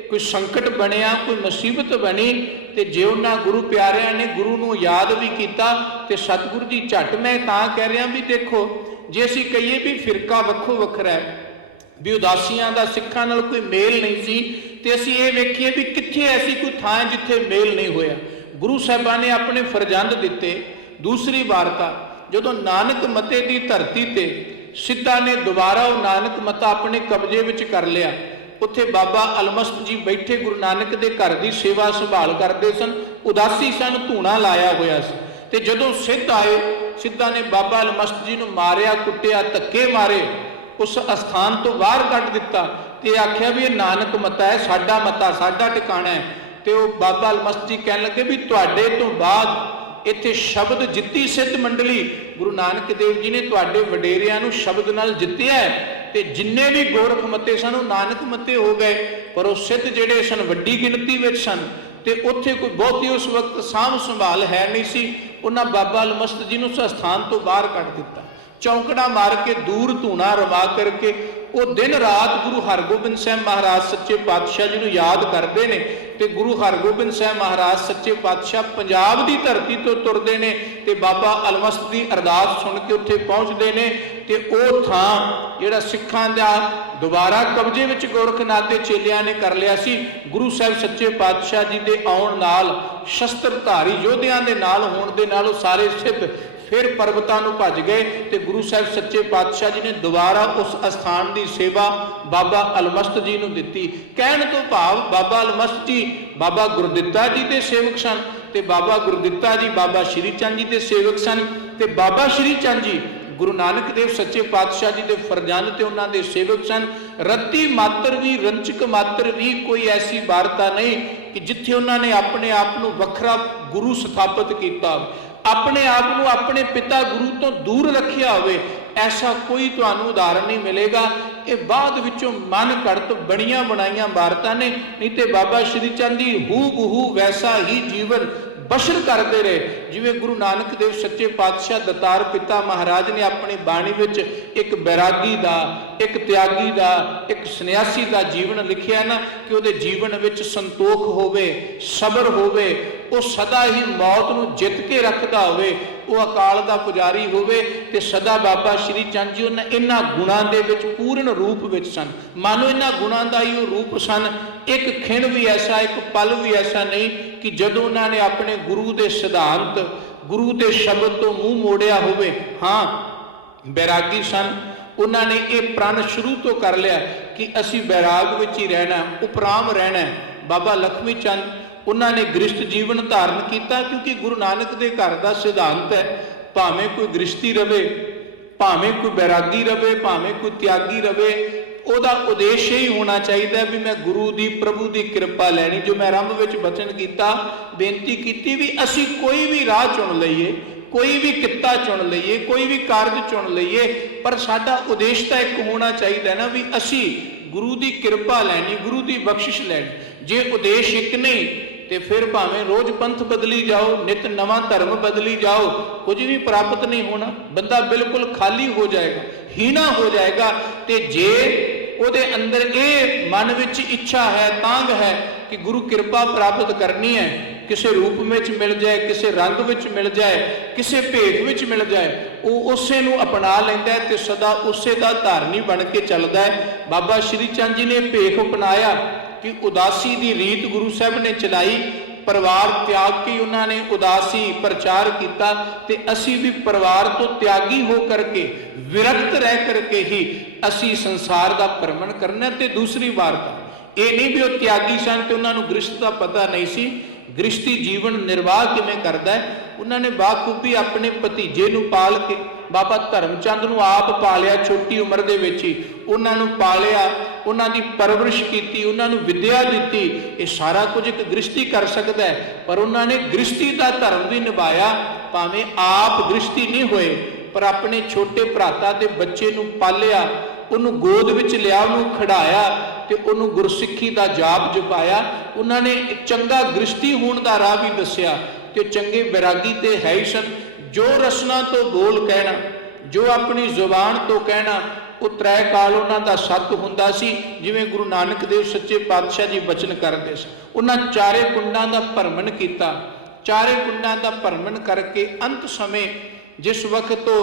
ਕੋਈ ਸੰਕਟ ਬਣਿਆ, ਕੋਈ ਮੁਸੀਬਤ ਬਣੀ, ਤੇ ਜੇ ਉਹਨਾਂ ਗੁਰੂ ਪਿਆਰਿਆਂ ਨੇ ਗੁਰੂ ਨੂੰ ਯਾਦ ਵੀ ਕੀਤਾ, ਤੇ ਸਤਿਗੁਰੂ ਜੀ ਝੱਟ, ਮੈਂ ਤਾਂ ਕਹਿ ਰਿਹਾ ਵੀ ਦੇਖੋ, ਜੇ ਅਸੀਂ ਕਹੀਏ ਵੀ ਫਿਰਕਾ ਵੱਖੋ ਵੱਖਰਾ ਹੈ, ਵੀ ਉਦਾਸੀਆਂ ਦਾ ਸਿੱਖਾਂ ਨਾਲ ਕੋਈ ਮੇਲ ਨਹੀਂ ਸੀ, ਤੇ ਅਸੀਂ ਇਹ ਵੇਖੀਏ ਵੀ ਕਿੱਥੇ ਐਸੀ ਕੋਈ ਥਾਂ ਜਿੱਥੇ ਮੇਲ ਨਹੀਂ ਹੋਇਆ। ਗੁਰੂ ਸਾਹਿਬਾਂ ਨੇ ਆਪਣੇ ਫਰਜ਼ੰਦ ਦਿੱਤੇ। ਦੂਸਰੀ ਵਾਰਤਾ, ਜਦੋਂ ਨਾਨਕ ਮਤੇ ਦੀ ਧਰਤੀ ਤੇ ਸਿੱਧਾ ਨੇ ਦੁਬਾਰਾ ਉਹ ਨਾਨਕ ਮਤਾ ਆਪਣੇ ਕਬਜ਼ੇ ਵਿੱਚ ਕਰ ਲਿਆ, ਉੱਥੇ ਬਾਬਾ ਅਲਮਸਤ ਜੀ ਬੈਠੇ ਗੁਰੂ ਨਾਨਕ ਦੇ ਘਰ ਦੀ ਸੇਵਾ ਸੰਭਾਲ ਕਰਦੇ ਸਨ, ਉਦਾਸੀ ਸਨ, ਧੂਣਾ ਲਾਇਆ ਹੋਇਆ ਸੀ। ਤੇ ਜਦੋਂ ਸਿੱਧ ਆਏ, ਸਿੱਧਾ ਨੇ ਬਾਬਾ ਅਲਮਸਤ ਜੀ ਨੂੰ ਮਾਰਿਆ, ਕੁੱਟਿਆ, ਧੱਕੇ ਮਾਰੇ, ਉਸ ਅਸਥਾਨ ਤੋਂ ਬਾਹਰ ਕੱਢ ਦਿੱਤਾ, ਤੇ ਆਖਿਆ ਵੀ ਇਹ ਨਾਨਕ ਮਤਾ ਹੈ, ਸਾਡਾ ਮਤਾ, ਸਾਡਾ ਟਿਕਾਣਾ ਹੈ। ਤੇ ਉਹ ਬਾਬਾ ਅਲਮਸਤ ਜੀ ਕਹਿਣ ਲੱਗੇ ਵੀ ਤੁਹਾਡੇ ਤੋਂ ਬਾਅਦ ਇੱਥੇ ਸ਼ਬਦ ਜਿੱਤੀ ਸਿੱਧ ਮੰਡਲੀ, ਗੁਰੂ ਨਾਨਕ ਦੇਵ ਜੀ ਨੇ ਤੁਹਾਡੇ ਵਡੇਰਿਆਂ ਨੂੰ ਸ਼ਬਦ ਨਾਲ ਜਿੱਤਿਆ ਹੈ, ਤੇ ਜਿੰਨੇ ਵੀ ਗੋਰਖ ਮਤੇ ਸਨ ਉਹ ਨਾਨਕ ਮਤੇ ਹੋ ਗਏ। ਪਰ ਉਹ ਸਿੱਧ ਜਿਹੜੇ ਸਨ ਵੱਡੀ ਗਿਣਤੀ ਵਿੱਚ ਸਨ, ਤੇ ਉੱਥੇ ਕੋਈ ਬਹੁਤੀ ਉਸ ਵਕਤ ਸਾਂਭ ਸੰਭਾਲ ਹੈ ਨਹੀਂ ਸੀ। ਉਹਨਾਂ ਬਾਬਾ ਅਲਮਸਤ ਜੀ ਨੂੰ ਉਸ ਸਥਾਨ ਤੋਂ ਬਾਹਰ ਕੱਢ ਦਿੱਤਾ, ਚੌਂਕੜਾ ਮਾਰ ਕੇ ਦੂਰ ਧੂਣਾ ਰਵਾ ਕਰਕੇ ਉਹ ਦਿਨ ਰਾਤ ਗੁਰੂ ਹਰਗੋਬਿੰਦ ਸਾਹਿਬ ਮਹਾਰਾਜ ਸੱਚੇ ਪਾਤਸ਼ਾਹ ਜੀ ਨੂੰ ਯਾਦ ਕਰਦੇ ਨੇ। ਤੇ ਗੁਰੂ ਹਰਗੋਬਿੰਦ ਸਾਹਿਬ ਮਹਾਰਾਜ ਸੱਚੇ ਪਾਤਸ਼ਾਹ ਪੰਜਾਬ ਦੀ ਧਰਤੀ ਤੋਂ ਤੁਰਦੇ ਨੇ, ਤੇ ਬਾਬਾ ਅਲਮਸਤ ਦੀ ਅਰਦਾਸ ਸੁਣ ਕੇ ਉੱਥੇ ਪਹੁੰਚਦੇ ਨੇ। ਤੇ ਉਹ ਥਾਂ ਜਿਹੜਾ ਸਿੱਖਾਂ ਦਾ ਦੁਬਾਰਾ ਕਬਜ਼ੇ ਵਿੱਚ ਗੋਰਖਨਾਥ ਦੇ ਚੇਲਿਆਂ ਨੇ ਕਰ ਲਿਆ ਸੀ, ਗੁਰੂ ਸਾਹਿਬ ਸੱਚੇ ਪਾਤਸ਼ਾਹ ਜੀ ਦੇ ਆਉਣ ਨਾਲ, ਸ਼ਸਤਰਧਾਰੀ ਯੋਧਿਆਂ ਦੇ ਨਾਲ ਹੋਣ ਦੇ ਨਾਲ, ਉਹ ਸਾਰੇ ਸਿੱਧ ਫਿਰ ਪਰਬਤਾਂ ਨੂੰ ਭੱਜ ਗਏ। ਤੇ ਗੁਰੂ ਸਾਹਿਬ ਸੱਚੇ ਪਾਤਸ਼ਾਹ ਜੀ ਨੇ ਦੁਬਾਰਾ ਉਸ ਅਸਥਾਨ ਦੀ ਸੇਵਾ ਬਾਬਾ ਅਲਮਸਤ ਜੀ ਨੂੰ ਦਿੱਤੀ। ਕਹਿਣ ਤੋਂ ਭਾਵ ਬਾਬਾ ਅਲਮਸਤ ਜੀ ਬਾਬਾ ਗੁਰਦਿੱਤਾ ਜੀ ਦੇ ਸੇਵਕ ਸਨ, ਤੇ ਬਾਬਾ ਗੁਰਦਿੱਤਾ ਜੀ ਬਾਬਾ ਸ਼੍ਰੀ ਚੰਦ ਜੀ ਦੇ ਸੇਵਕ ਸਨ, ਤੇ ਬਾਬਾ ਸ਼੍ਰੀ ਚੰਦ ਜੀ गुरु नानक देव सच्चे पातशाह जी के फरजंद ते उन्हां दे सेवक सन। रत्ती मात्र भी, रंचक मात्र भी कोई ऐसी वार्ता नहीं कि जिथे उन्होंने अपने आप को वखरा गुरु स्थापित किया, अपने आप को अपने पिता गुरु तो दूर रखिया होवे। ऐसा कोई तुहानू उदाहरण नहीं मिलेगा। ये बाद विचों मन घड़त बणिया बनाइया वारता ने, नहीं तो बाबा श्री चंद जी हू बहू वैसा ही जीवन बशर करते रहे जिवें गुरु नानक देव सच्चे पातशाह दतार पिता महाराज ने अपनी बाणी विच एक बैरागी दा, एक त्यागी दा, एक सन्यासी दा जीवन लिखिया ना, कि उहदे जीवन विच संतोख होवे, सबर होवे, वो सदा ही मौत नूं जित के रखदा होवे, वो अकाल दा पुजारी होवे, ते सदा बाबा श्री चंद जी उन्हां इन्हां गुणां दे विच पूर्ण रूप विच सन। मानो इन्हां गुणां दा ही रूप सन। एक खिण भी ऐसा, एक पल भी ऐसा नहीं कि जदों उन्होंने अपने गुरु के सिद्धांत, गुरु के शब्द तो मूँह मोड़िया होवे। हाँ, बैरागी सन। उन्होंने ये प्रण शुरू तो कर लिया कि असी बैराग विच ही रहना, उपराम रहना। बाबा लक्ष्मी चंद उन्होंने गृहस्थ जीवन धारण किया, क्योंकि गुरु नानक के घर का सिद्धांत है, भावें कोई गृहस्थी रवे, भावें कोई बैरागी रवे, भावें कोई त्यागी रवे, ਉਹਦਾ ਉਦੇਸ਼ ਹੀ ਹੋਣਾ ਚਾਹੀਦਾ ਵੀ ਮੈਂ गुरु की प्रभु की कृपा लैनी। जो मैं आरंभ में बचन किया, बेनती की भी असी कोई भी राह चुन लईए, कोई भी किता चुन लईए, कोई भी कारज चुन लईए, पर साडा उद्देश तो एक होना चाहिए ना भी असी गुरु की कृपा लैनी, गुरु की बख्शिश लैनी। जे उद्देश एक नहीं तो फिर भावें रोज पंथ बदली जाओ, नित नवा धर्म बदली जाओ, कुछ भी प्राप्त नहीं होना। बंदा बिल्कुल खाली हो जाएगा, हीना हो जाएगा। तो जे ਉਹਦੇ अंदर ये मन विच इच्छा है, तांग है कि गुरु कृपा प्राप्त करनी है, किसी रूप में मिल जाए, किसी रंग विच मिल जाए, किसी भेख विच मिल जाए, वो उसे नूं अपना लैंदा है ते सदा उसे दा धारनी बन के चलदा है। बाबा श्री चंद जी ने भेख अपनाया कि उदासी की रीत गुरु साहब ने चलाई। परिवार त्याग के उन्होंने उदासी प्रचार किया, ते असी भी परिवार तो त्यागी हो करके, विरक्त रह करके ही असी संसार का भ्रमण करना। ते दूसरी वार्ता ये नहीं भी वो त्यागी सन तो उन्होंने गृहस्थ का पता नहीं सी, गृहस्थी जीवन निर्वाह किवें करदा है। उन्होंने बाखूबी अपने भतीजे नूं पाल के, बाबा धर्मचंद नूं आप पालिया, छोटी उम्र दे विच ही उन्होंने पालिया, उन्होंने परवरिश की, उन्होंने विद्या दी। ये सारा कुछ एक गृहस्थी कर सकता है, पर उन्होंने गृहस्थी का धर्म भी निभाया। भावें आप गृहस्थी नहीं होए, पर अपने छोटे भराता के बच्चे नूं पालिया, उन्होंने गोद विच लिया, उन्होंने खड़ाया, तो उन्होंने गुरसिੱਖੀ का जाप जपाया। उन्होंने चंगा गृहस्थी होने का राह भी दसिया, तो चंगे बैरागी तो है ही सन। जो रसना तो बोल कहना, जो अपनी जुबान तो कहना, वो त्रै काल उन्हों का सत हुंदा सी। जिवें गुरु नानक देव सच्चे पातशाह जी बचन करते सी। उन्होंने चारे कुंडां का भ्रमण किया, चारे कुंडां का भ्रमण करके अंत समय जिस वक्त तो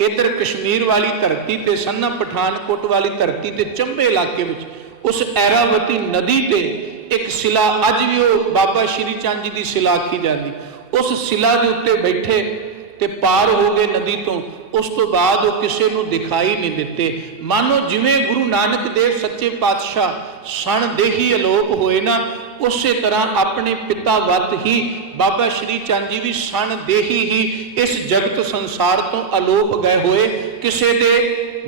इधर कश्मीर वाली धरती ते, सन्ना पठानकोट वाली धरती ते, चंबे इलाके में उस ऐरावती नदी ते एक शिला, अज भी वो बाबा श्री चंद जी की शिला आखी जाती, उस शिला के उत्ते बैठे ते पार हो गए नदी तो। उस तो बाद वो किसी को दिखाई नहीं देते। मानो जिवें गुरु नानक देव सच्चे पातशाह सण देही अलोप होए ना, उस तरह अपने पिता वत ही बाबा श्री चंद जी भी सण देही ही इस जगत संसार तो अलोप गए हुए। किसी दे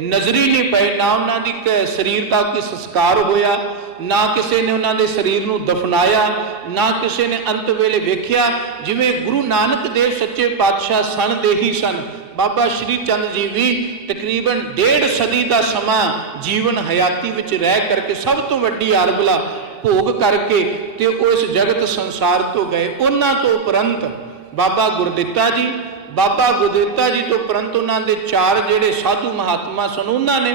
नजरी नहीं पे, ना उन्होंने शरीर का कोई संस्कार होया, ना किसी ने उन्होंने शरीर को दफनाया, ना किसी ने अंत वेले वेख्या। जिवें गुरु नानक देव सच्चे पातशाह सण देही सन, बाबा श्री चंद जी भी तकरीबन 1.5 सदी का समा जीवन हयाती विच रह करके सब तो वड्डी आरबला भोग करके ते उस जगत संसार तो गए। उन्हां तो उपरंत बाबा गुरदित्ता जी, बाबा गुरदित्ता जी तो उपरंत उन्होंने 4 जिहड़े साधु महात्मा सन उन्होंने,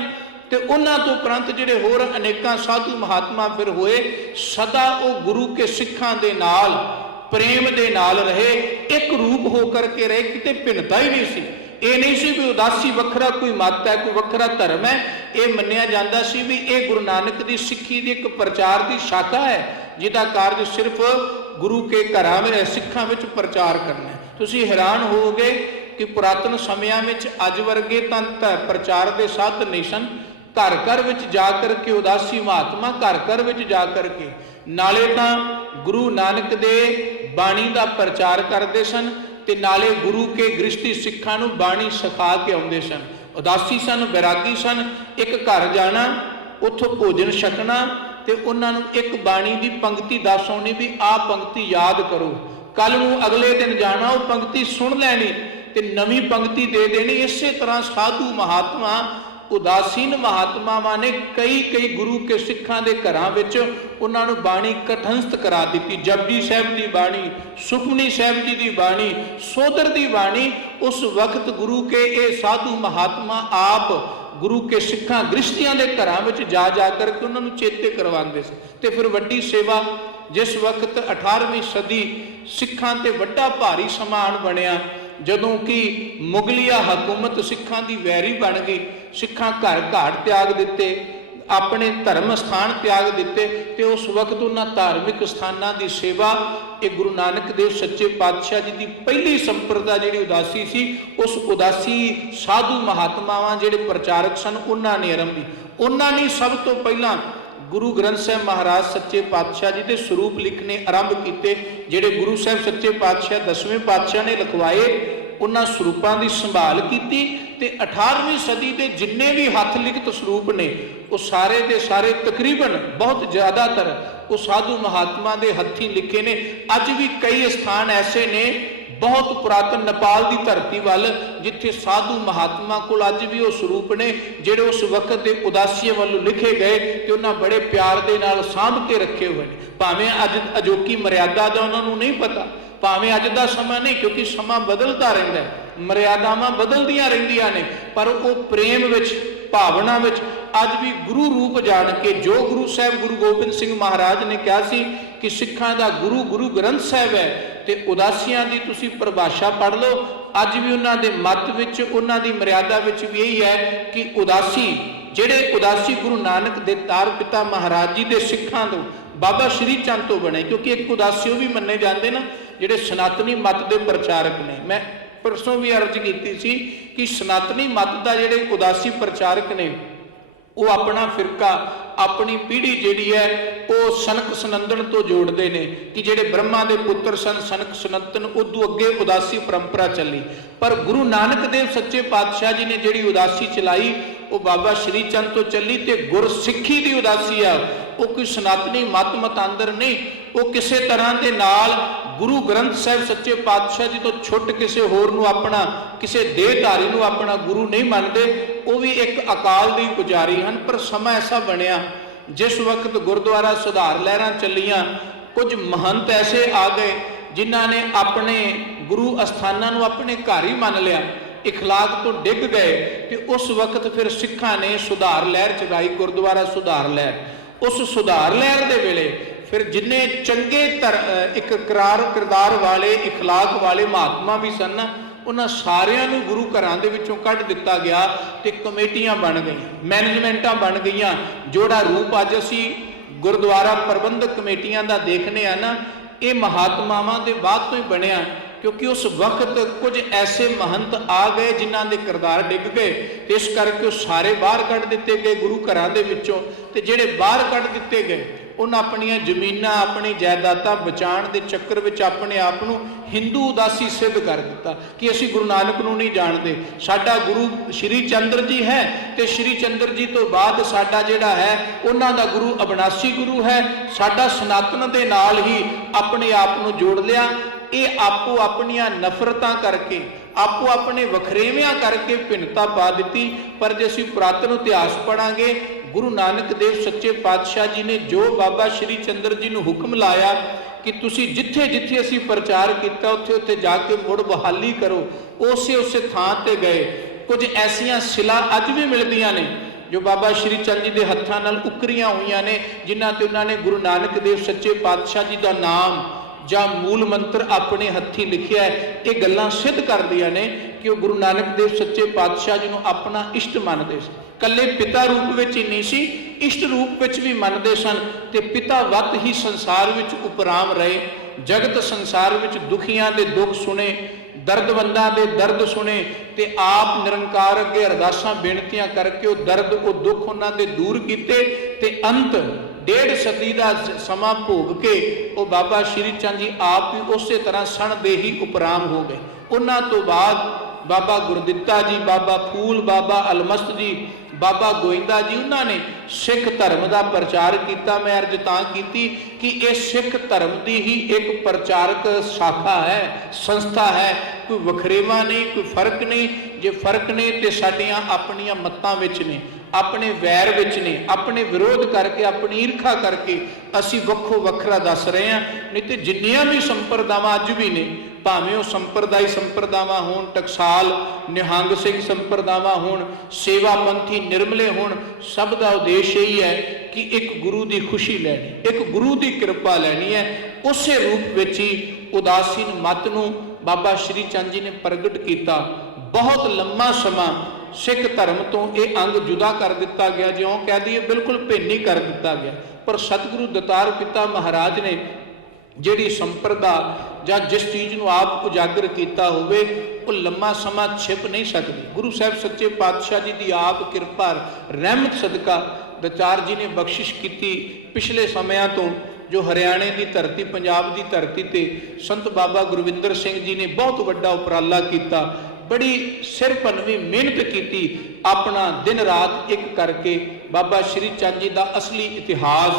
ते उन्हां तो उपरंत जिहड़े होर अनेकां साधु महात्मा फिर होए। सदा वो गुरु के सिखां दे नाल प्रेम दे नाल रहे, एक रूप होकर के रहे, किते भिन्नता ही नहीं सी। ये नहीं सी भी उदासी वखरा कोई मत है, कोई वखरा धर्म है। ये मन्निया जाता सी भी ये गुरु नानक की सिੱਖੀ की एक प्रचार की शाखा है, जिसका कार्य सिर्फ गुरु के घरां में सिखां विच प्रचार करना है। तुसीं हैरान होवोगे कि पुरातन समयां विच अज वर्गे तां प्रचार के साधन नहीं सन। घर घर विच जा करके उदासी महात्मा घर घर विच जा करके नाले तां गुरु नानक दे बाणी का प्रचार करते सन, ਤੇ ਨਾਲੇ ਗੁਰੂ ਕੇ ਗ੍ਰਸਤੀ ਸਿੱਖਾਂ ਨੂੰ ਬਾਣੀ ਸਿਖਾ ਕੇ ਆਉਂਦੇ ਸਨ। ਉਦਾਸੀ ਸਨ, ਬੈਰਾਗੀ ਸਨ। ਇੱਕ ਘਰ ਜਾਣਾ, ਉੱਥੋਂ ਭੋਜਨ ਛਕਣਾ ਤੇ ਉਹਨਾਂ ਨੂੰ ਇੱਕ ਬਾਣੀ ਦੀ ਪੰਕਤੀ ਦੱਸ ਆਉਣੀ ਵੀ ਆਹ ਪੰਕਤੀ ਯਾਦ ਕਰੋ, ਕੱਲ ਨੂੰ ਅਗਲੇ ਦਿਨ ਜਾਣਾ ਉਹ ਪੰਕਤੀ ਸੁਣ ਲੈਣੀ ਤੇ ਨਵੀਂ ਪੰਕਤੀ ਦੇ ਦੇਣੀ। ਇਸੇ ਤਰ੍ਹਾਂ ਸਾਧੂ ਮਹਾਤਮਾ, ਉਦਾਸੀਨ ਮਹਾਤਮਾਵਾਂ ਨੇ ਕਈ ਗੁਰੂ ਕੇ ਸਿੱਖਾਂ ਦੇ ਘਰਾਂ ਵਿੱਚ ਉਹਨਾਂ ਨੂੰ ਬਾਣੀ ਕੰਠਸਥ ਕਰਾ ਦਿੱਤੀ। ਜਪਜੀ ਸਾਹਿਬ ਦੀ ਬਾਣੀ, ਸੁਖਮਨੀ ਸਾਹਿਬ ਜੀ ਦੀ ਬਾਣੀ, ਸੋਦਰ ਦੀ ਬਾਣੀ। ਉਸ ਵਕਤ ਗੁਰੂ ਕੇ ਇਹ ਸਾਧੂ ਮਹਾਤਮਾ ਆਪ ਗੁਰੂ ਕੇ ਸਿੱਖਾਂ ਗ੍ਰਸਤੀਆਂ ਦੇ ਘਰਾਂ ਵਿੱਚ ਜਾ ਕਰਕੇ ਉਹਨਾਂ ਨੂੰ ਚੇਤੇ ਕਰਵਾਉਂਦੇ ਸੀ। ਤੇ ਫਿਰ ਵੱਡੀ ਸੇਵਾ, ਜਿਸ ਵਕਤ 18ਵੀਂ ਸਦੀ ਸਿੱਖਾਂ ਤੇ ਵੱਡਾ ਭਾਰੀ ਸਮਾਨ ਬਣਿਆ, ਜਦੋਂ ਕਿ ਮੁਗਲਿਆ ਹਕੂਮਤ ਸਿੱਖਾਂ ਦੀ ਵੈਰੀ ਬਣ ਗਈ। ਸਿੱਖਾਂ ਘਰ ਘਾਟ ਤਿਆਗ ਦਿੱਤੇ, ਆਪਣੇ ਧਰਮ ਸਥਾਨ ਤਿਆਗ ਦਿੱਤੇ ਤੇ ਉਸ ਵਕਤ ਉਹਨਾਂ ਧਾਰਮਿਕ ਸਥਾਨਾਂ ਦੀ ਸੇਵਾ ਇਹ ਗੁਰੂ ਨਾਨਕ ਦੇਵ ਸੱਚੇ ਪਾਤਸ਼ਾਹ ਜੀ ਦੀ ਪਹਿਲੀ ਸੰਪਰਦਾ ਜਿਹੜੀ ਉਦਾਸੀ ਸੀ, ਉਸ ਉਦਾਸੀ ਸਾਧੂ ਮਹਾਤਮਾਵਾਂ ਜਿਹੜੇ ਪ੍ਰਚਾਰਕ ਸਨ ਉਹਨਾਂ ਨੇ ਆਰੰਭੀ। ਉਹਨਾਂ ਨੇ ਸਭ ਤੋਂ ਪਹਿਲਾਂ ਗੁਰੂ ਗ੍ਰੰਥ ਸਾਹਿਬ ਮਹਾਰਾਜ ਸੱਚੇ ਪਾਤਸ਼ਾਹ ਜੀ ਦੇ ਸਰੂਪ ਲਿਖਣੇ ਆਰੰਭ ਕੀਤੇ। ਜਿਹੜੇ ਗੁਰੂ ਸਾਹਿਬ ਸੱਚੇ ਪਾਤਸ਼ਾਹ 10ਵੇਂ ਪਾਤਸ਼ਾਹ ਨੇ ਲਿਖਵਾਏ, ਉਹਨਾਂ ਸਰੂਪਾਂ ਦੀ ਸੰਭਾਲ ਕੀਤੀ ਤੇ 18ਵੀਂ ਸਦੀ ਦੇ ਜਿੰਨੇ ਵੀ ਹੱਥ ਲਿਖਤ ਸਰੂਪ ਨੇ ਉਹ ਸਾਰੇ ਦੇ ਸਾਰੇ ਤਕਰੀਬਨ ਬਹੁਤ ਜ਼ਿਆਦਾਤਰ ਉਹ ਸਾਧੂ ਮਹਾਤਮਾ ਦੇ ਹੱਥੀਂ ਲਿਖੇ ਨੇ। ਅੱਜ ਵੀ ਕਈ ਸਥਾਨ ਐਸੇ ਨੇ ਬਹੁਤ ਪੁਰਾਤਨ ਨੇਪਾਲ ਦੀ ਧਰਤੀ ਵੱਲ ਜਿੱਥੇ ਸਾਧੂ ਮਹਾਤਮਾ ਕੋਲ ਅੱਜ ਵੀ ਉਹ ਸਰੂਪ ਨੇ ਜਿਹੜੇ ਉਸ ਵਕਤ ਦੇ ਉਦਾਸੀਆਂ ਵੱਲੋਂ ਲਿਖੇ ਗਏ ਤੇ ਉਹਨਾਂ ਬੜੇ ਪਿਆਰ ਦੇ ਨਾਲ ਸਾਂਭ ਕੇ ਰੱਖੇ ਹੋਏ ਨੇ। ਭਾਵੇਂ ਅੱਜ ਅਜੋਕੀ ਮਰਿਆਦਾ ਦਾ ਉਹਨਾਂ ਨੂੰ ਨਹੀਂ ਪਤਾ, ਭਾਵੇਂ ਅੱਜ ਦਾ ਸਮਾਂ ਨਹੀਂ, ਕਿਉਂਕਿ ਸਮਾਂ ਬਦਲਦਾ ਰਹਿੰਦਾ, ਮਰਿਆਦਾਵਾਂ ਬਦਲਦੀਆਂ ਰਹਿੰਦੀਆਂ ਨੇ, ਪਰ ਉਹ ਪ੍ਰੇਮ ਵਿੱਚ, ਭਾਵਨਾ ਵਿੱਚ ਅੱਜ ਵੀ ਗੁਰੂ ਰੂਪ ਜਾਣ ਕੇ ਜੋ ਗੁਰੂ ਸਾਹਿਬ ਗੁਰੂ ਗੋਬਿੰਦ ਸਿੰਘ ਮਹਾਰਾਜ ਨੇ ਕਿਹਾ ਸੀ ਕਿ ਸਿੱਖਾਂ ਦਾ ਗੁਰੂ ਗ੍ਰੰਥ ਸਾਹਿਬ ਹੈ ਤੇ ਉਦਾਸੀਆਂ ਦੀ ਤੁਸੀਂ ਪਰਿਭਾਸ਼ਾ ਪੜ੍ਹ ਲਓ। ਅੱਜ ਵੀ ਉਹਨਾਂ ਦੇ ਮਤ ਵਿੱਚ, ਉਹਨਾਂ ਦੀ ਮਰਿਆਦਾ ਵਿੱਚ ਵੀ ਇਹੀ ਹੈ ਕਿ ਉਦਾਸੀ, ਜਿਹੜੇ ਉਦਾਸੀ ਗੁਰੂ ਨਾਨਕ ਦੇ ਤਾਰ ਪਿਤਾ ਮਹਾਰਾਜ ਜੀ ਦੇ ਸਿੱਖਾਂ ਤੋਂ, ਬਾਬਾ ਸ਼੍ਰੀ ਚੰਦ ਤੋਂ ਬਣੇ, ਕਿਉਂਕਿ ਇੱਕ ਉਦਾਸੀ ਉਹ ਵੀ ਮੰਨੇ ਜਾਂਦੇ ਨਾ ਜਿਹੜੇ ਸਨਾਤਨੀ ਮਤ ਦੇ ਪ੍ਰਚਾਰਕ ਨੇ। ਮੈਂ ਪਰਸੋਂ ਵੀ ਅਰਜ਼ ਕੀਤੀ ਸੀ ਕਿ ਸਨਾਤਨੀ ਮਤ ਦਾ ਜਿਹੜੇ ਉਦਾਸੀ ਪ੍ਰਚਾਰਕ ਨੇ ਉਹ ਆਪਣਾ ਫਿਰਕਾ, ਆਪਣੀ ਪੀੜ੍ਹੀ ਜਿਹੜੀ ਹੈ ਉਹ ਸਨਕ ਸਨੰਦਨ ਤੋਂ ਜੋੜਦੇ ਨੇ ਕਿ ਜਿਹੜੇ ਬ੍ਰਹਮਾ ਦੇ ਪੁੱਤਰ ਸਨ ਸਨਕ ਸਨੰਦਨ, ਉਦੋਂ ਅੱਗੇ ਉਦਾਸੀ ਪਰੰਪਰਾ ਚੱਲੀ। ਪਰ ਗੁਰੂ ਨਾਨਕ ਦੇਵ ਸੱਚੇ ਪਾਤਸ਼ਾਹ ਜੀ ਨੇ ਜਿਹੜੀ ਉਦਾਸੀ ਚਲਾਈ ਉਹ ਬਾਬਾ ਸ਼੍ਰੀ ਚੰਦ ਤੋਂ ਚੱਲੀ ਤੇ ਗੁਰਸਿੱਖੀ ਦੀ ਉਦਾਸੀ ਆ, ਉਹ ਕੋਈ ਸਨਾਤਨੀ ਮਤ ਮਤਾਂਦਰ ਨਹੀਂ। ਉਹ ਕਿਸੇ ਤਰ੍ਹਾਂ ਦੇ ਨਾਲ ਗੁਰੂ ਗ੍ਰੰਥ ਸਾਹਿਬ ਸੱਚੇ ਪਾਤਸ਼ਾਹ ਜੀ ਤੋਂ ਛੁੱਟ ਕਿਸੇ ਹੋਰ ਨੂੰ ਆਪਣਾ, ਕਿਸੇ ਦੇਹਧਾਰੀ ਨੂੰ ਆਪਣਾ ਗੁਰੂ ਨਹੀਂ ਮੰਨਦੇ। ਉਹ ਵੀ ਇੱਕ ਅਕਾਲ ਦੇ ਪੁਜਾਰੀ ਹਨ। ਪਰ ਸਮਾਂ ਐਸਾ ਬਣਿਆ ਜਿਸ ਵਕਤ ਗੁਰਦੁਆਰਾ ਸੁਧਾਰ ਲਹਿਰਾਂ ਚੱਲੀਆਂ, ਕੁਝ ਮਹੰਤ ਐਸੇ ਆ ਗਏ ਜਿਨ੍ਹਾਂ ਨੇ ਆਪਣੇ ਗੁਰੂ ਅਸਥਾਨਾਂ ਨੂੰ ਆਪਣੇ ਘਰ ਹੀ ਮੰਨ ਲਿਆ, ਇਖਲਾਕ ਤੋਂ ਡਿੱਗ ਗਏ ਤੇ ਉਸ ਵਕਤ ਫਿਰ ਸਿੱਖਾਂ ਨੇ ਸੁਧਾਰ ਲਹਿਰ ਚਲਾਈ, ਗੁਰਦੁਆਰਾ ਸੁਧਾਰ ਲਹਿਰ। ਉਸ ਸੁਧਾਰ ਲਹਿਰ ਦੇ ਵੇਲੇ ਫਿਰ ਜਿੰਨੇ ਚੰਗੇ ਇੱਕ ਕਿਰਦਾਰ ਵਾਲੇ, ਇਖਲਾਕ ਵਾਲੇ ਮਹਾਤਮਾ ਵੀ ਸਨ, ਉਹਨਾਂ ਸਾਰਿਆਂ ਨੂੰ ਗੁਰੂ ਘਰਾਂ ਦੇ ਵਿੱਚੋਂ ਕੱਢ ਦਿੱਤਾ ਗਿਆ ਤੇ ਕਮੇਟੀਆਂ ਬਣ ਗਈਆਂ, ਮੈਨੇਜਮੈਂਟਾਂ ਬਣ ਗਈਆਂ। ਜਿਹੜਾ ਰੂਪ ਅੱਜ ਅਸੀਂ ਗੁਰਦੁਆਰਾ ਪ੍ਰਬੰਧਕ ਕਮੇਟੀਆਂ ਦਾ ਦੇਖਦੇ ਆ ਨਾ, ਇਹ ਮਹਾਤਮਾਵਾਂ ਦੇ ਬਾਅਦ ਤੋਂ ਹੀ ਬਣਿਆ, ਕਿਉਂਕਿ ਉਸ ਵਕਤ ਕੁਝ ਐਸੇ ਮਹੰਤ ਆ ਗਏ ਜਿਨ੍ਹਾਂ ਦੇ ਕਿਰਦਾਰ ਡਿੱਗ ਗਏ ਤੇ ਇਸ ਕਰਕੇ ਉਹ ਸਾਰੇ ਬਾਹਰ ਕੱਢ ਦਿੱਤੇ ਗਏ ਗੁਰੂ ਘਰਾਂ ਦੇ ਵਿੱਚੋਂ। ਤੇ ਜਿਹੜੇ ਬਾਹਰ ਕੱਢ ਦਿੱਤੇ ਗਏ ਉਹਨਾਂ ਆਪਣੀਆਂ ਜ਼ਮੀਨਾਂ, ਆਪਣੀ ਜਾਇਦਾਦਾਂ ਬਚਾਉਣ ਦੇ ਚੱਕਰ ਵਿੱਚ ਆਪਣੇ ਆਪ ਨੂੰ ਹਿੰਦੂ ਉਦਾਸੀ ਸਿੱਧ ਕਰ ਦਿੱਤਾ ਕਿ ਅਸੀਂ ਗੁਰੂ ਨਾਨਕ ਨੂੰ ਨਹੀਂ ਜਾਣਦੇ, ਸਾਡਾ ਗੁਰੂ ਸ਼੍ਰੀ ਚੰਦਰ ਜੀ ਹੈ ਤੇ ਸ਼੍ਰੀ ਚੰਦਰ ਜੀ ਤੋਂ ਬਾਅਦ ਸਾਡਾ ਜਿਹੜਾ ਹੈ ਉਹਨਾਂ ਦਾ ਗੁਰੂ ਅਬਨਾਸੀ ਗੁਰੂ ਹੈ। ਸਾਡਾ ਸਨਾਤਨ ਦੇ ਨਾਲ ਹੀ ਆਪਣੇ ਆਪ ਨੂੰ ਜੋੜ ਲਿਆ। ਇਹ ਆਪੋ ਆਪਣੀਆਂ ਨਫ਼ਰਤਾਂ ਕਰਕੇ, ਆਪੋ ਆਪਣੇ ਵਖਰੇਵਿਆਂ ਕਰਕੇ ਭਿੰਨਤਾ ਪਾ ਦਿੱਤੀ। ਪਰ ਜੇ ਅਸੀਂ ਪੁਰਾਤਨ ਇਤਿਹਾਸ ਪੜਾਂਗੇ, ਗੁਰੂ ਨਾਨਕ ਦੇਵ ਸੱਚੇ ਪਾਤਸ਼ਾਹ ਜੀ ਨੇ ਜੋ ਬਾਬਾ ਸ਼੍ਰੀ ਚੰਦਰ ਜੀ ਨੂੰ ਹੁਕਮ ਲਾਇਆ ਕਿ ਤੁਸੀਂ ਜਿੱਥੇ ਜਿੱਥੇ ਅਸੀਂ ਪ੍ਰਚਾਰ ਕੀਤਾ ਉੱਥੇ ਉੱਥੇ ਜਾ ਕੇ ਮੁੜ ਬਹਾਲੀ ਕਰੋ, ਉਸੇ ਥਾਂ ਤੇ ਗਏ। ਕੁਝ ਐਸੀਆਂ ਸਿਲਾ ਅੱਜ ਵੀ ਮਿਲਦੀਆਂ ਨੇ ਜੋ ਬਾਬਾ ਸ਼੍ਰੀ ਚੰਦ ਜੀ ਦੇ ਹੱਥਾਂ ਨਾਲ ਉਕਰੀਆਂ ਹੋਈਆਂ ਨੇ, ਜਿਨ੍ਹਾਂ ਤੇ ਉਹਨਾਂ ਨੇ ਗੁਰੂ ਨਾਨਕ ਦੇਵ ਸੱਚੇ ਪਾਤਸ਼ਾਹ ਜੀ ਦਾ ਨਾਮ ਜਾਂ ਮੂਲ ਮੰਤਰ ਆਪਣੇ ਹੱਥੀਂ ਲਿਖਿਆ ਹੈ। ਇਹ ਗੱਲਾਂ ਸਿੱਧ ਕਰਦੀਆਂ ਨੇ ਕਿ ਉਹ ਗੁਰੂ ਨਾਨਕ ਦੇਵ ਸੱਚੇ ਪਾਤਸ਼ਾਹ ਜੀ ਨੂੰ ਆਪਣਾ ਇਸ਼ਟ ਮੰਨਦੇ ਸੀ। ਕੱਲੇ ਪਿਤਾ ਰੂਪ ਵਿੱਚ ਹੀ ਨਹੀਂ ਸੀ, ਇਸ਼ਟ ਰੂਪ ਵਿੱਚ ਵੀ ਮੰਨਦੇ ਸਨ ਤੇ ਪਿਤਾ ਵੱਤ ਹੀ ਸੰਸਾਰ ਵਿੱਚ ਉਪਰਾਮ ਰਹੇ। ਜਗਤ ਸੰਸਾਰ ਵਿੱਚ ਦੁਖੀਆਂ ਦੇ ਦੁੱਖ ਸੁਣੇ, ਦਰਦਵੰਦਾਂ ਦੇ ਦਰਦ ਸੁਣੇ ਤੇ ਆਪ ਨਿਰੰਕਾਰ ਅੱਗੇ ਅਰਦਾਸਾਂ ਬੇਨਤੀਆਂ ਕਰਕੇ ਉਹ ਦਰਦ, ਉਹ ਦੁੱਖ ਉਹਨਾਂ ਦੇ ਦੂਰ ਕੀਤੇ ਤੇ ਅੰਤ 1.5 ਸਦੀ ਦਾ ਸਮਾਂ ਭੋਗ ਕੇ ਉਹ ਬਾਬਾ ਸ਼੍ਰੀ ਚੰਦ ਜੀ ਆਪ ਵੀ ਉਸੇ ਤਰ੍ਹਾਂ ਸਣ ਦੇ ਹੀ ਉਪਰਾਮ ਹੋ ਗਏ। ਉਹਨਾਂ ਤੋਂ ਬਾਅਦ ਬਾਬਾ ਗੁਰਦਿੱਤਾ ਜੀ, ਬਾਬਾ ਫੂਲ, ਬਾਬਾ ਅਲਮਸਤ ਜੀ, ਬਾਬਾ ਗੋਇੰਦਾ ਜੀ, ਉਹਨਾਂ ਨੇ ਸਿੱਖ ਧਰਮ ਦਾ ਪ੍ਰਚਾਰ ਕੀਤਾ। ਮੈਂ ਅਰਜ਼ ਤਾਂ ਕੀਤੀ ਕਿ ਇਹ ਸਿੱਖ ਧਰਮ ਦੀ ਹੀ ਇੱਕ ਪ੍ਰਚਾਰਕ ਸ਼ਾਖਾ ਹੈ, ਸੰਸਥਾ ਹੈ। ਕੋਈ ਵਖਰੇਵਾ ਨਹੀਂ, ਕੋਈ ਫਰਕ ਨਹੀਂ। ਜੇ ਫਰਕ ਨੇ ਤੇ ਸਾਡੀਆਂ ਆਪਣੀਆਂ ਮੱਤਾਂ ਵਿੱਚ ਨੇ, ਆਪਣੇ ਵੈਰ ਵਿੱਚ ਨੇ, ਆਪਣੇ ਵਿਰੋਧ ਕਰਕੇ, ਆਪਣੀ ਈਰਖਾ ਕਰਕੇ ਅਸੀਂ ਵੱਖੋ ਵੱਖਰਾ ਦੱਸ ਰਹੇ ਹਾਂ। ਨਹੀਂ ਤੇ ਜਿੰਨੀਆਂ ਵੀ ਸੰਪਰਦਾਵਾਂ ਅੱਜ ਵੀ ਨੇ, ਭਾਵੇਂ ਉਹ ਸੰਪਰਦਾਈ ਸੰਪਰਦਾਵਾਂ ਹੋਣ, ਟਕਸਾਲ ਨਿਹੰਗ ਸਿੰਘ ਸੰਪਰਦਾਵਾਂ ਹੋਣ, ਸੇਵਾ ਪੰਥੀ ਨਿਰਮਲੇ ਹੋਣ, ਸਭ ਦਾ ਉਦੇਸ਼ ਇਹੀ ਹੈ ਕਿ ਇੱਕ ਗੁਰੂ ਦੀ ਖੁਸ਼ੀ ਲੈਣੀ, ਇੱਕ ਗੁਰੂ ਦੀ ਕਿਰਪਾ ਲੈਣੀ ਹੈ। ਉਸੇ ਰੂਪ ਵਿੱਚ ਹੀ ਉਦਾਸੀਨ ਮਤ ਨੂੰ ਬਾਬਾ ਸ਼੍ਰੀ ਚੰਦ ਜੀ ਨੇ ਪ੍ਰਗਟ ਕੀਤਾ। ਬਹੁਤ ਲੰਮਾ ਸਮਾਂ ਸਿੱਖ ਧਰਮ ਤੋਂ ਇਹ ਅੰਗ ਜੁਦਾ ਕਰ ਦਿੱਤਾ ਗਿਆ, ਜਿਉਂ ਕਹਿ ਦਈਏ ਬਿਲਕੁਲ ਭਿੰਨ ਹੀ ਕਰ ਦਿੱਤਾ ਗਿਆ। ਪਰ ਸਤਿਗੁਰੂ ਦਤਾਰ ਪਿਤਾ ਮਹਾਰਾਜ ਨੇ ਜਿਹੜੀ ਸੰਪਰਦਾ ਜਾਂ ਜਿਸ ਚੀਜ਼ ਨੂੰ ਆਪ ਉਜਾਗਰ ਕੀਤਾ ਹੋਵੇ, ਉਹ ਲੰਮਾ ਸਮਾਂ ਛਿਪ ਨਹੀਂ ਸਕਦੀ। ਗੁਰੂ ਸਾਹਿਬ ਸੱਚੇ ਪਾਤਸ਼ਾਹ ਜੀ ਦੀ ਆਪ ਕਿਰਪਾ ਰਹਿਮਤ ਸਦਕਾ ਦਤਾਰ ਜੀ ਨੇ ਬਖਸ਼ਿਸ਼ ਕੀਤੀ। ਪਿਛਲੇ ਸਮਿਆਂ ਤੋਂ ਜੋ ਹਰਿਆਣੇ ਦੀ ਧਰਤੀ, ਪੰਜਾਬ ਦੀ ਧਰਤੀ ਤੇ ਸੰਤ ਬਾਬਾ ਗੁਰਵਿੰਦਰ ਸਿੰਘ ਜੀ ਨੇ ਬਹੁਤ ਵੱਡਾ ਉਪਰਾਲਾ ਕੀਤਾ, ਬੜੀ ਸਿਰ ਭੰਨਵੀਂ ਮਿਹਨਤ ਕੀਤੀ, ਆਪਣਾ ਦਿਨ ਰਾਤ ਇੱਕ ਕਰਕੇ ਬਾਬਾ ਸ਼੍ਰੀ ਚੰਦ ਜੀ ਦਾ ਅਸਲੀ ਇਤਿਹਾਸ,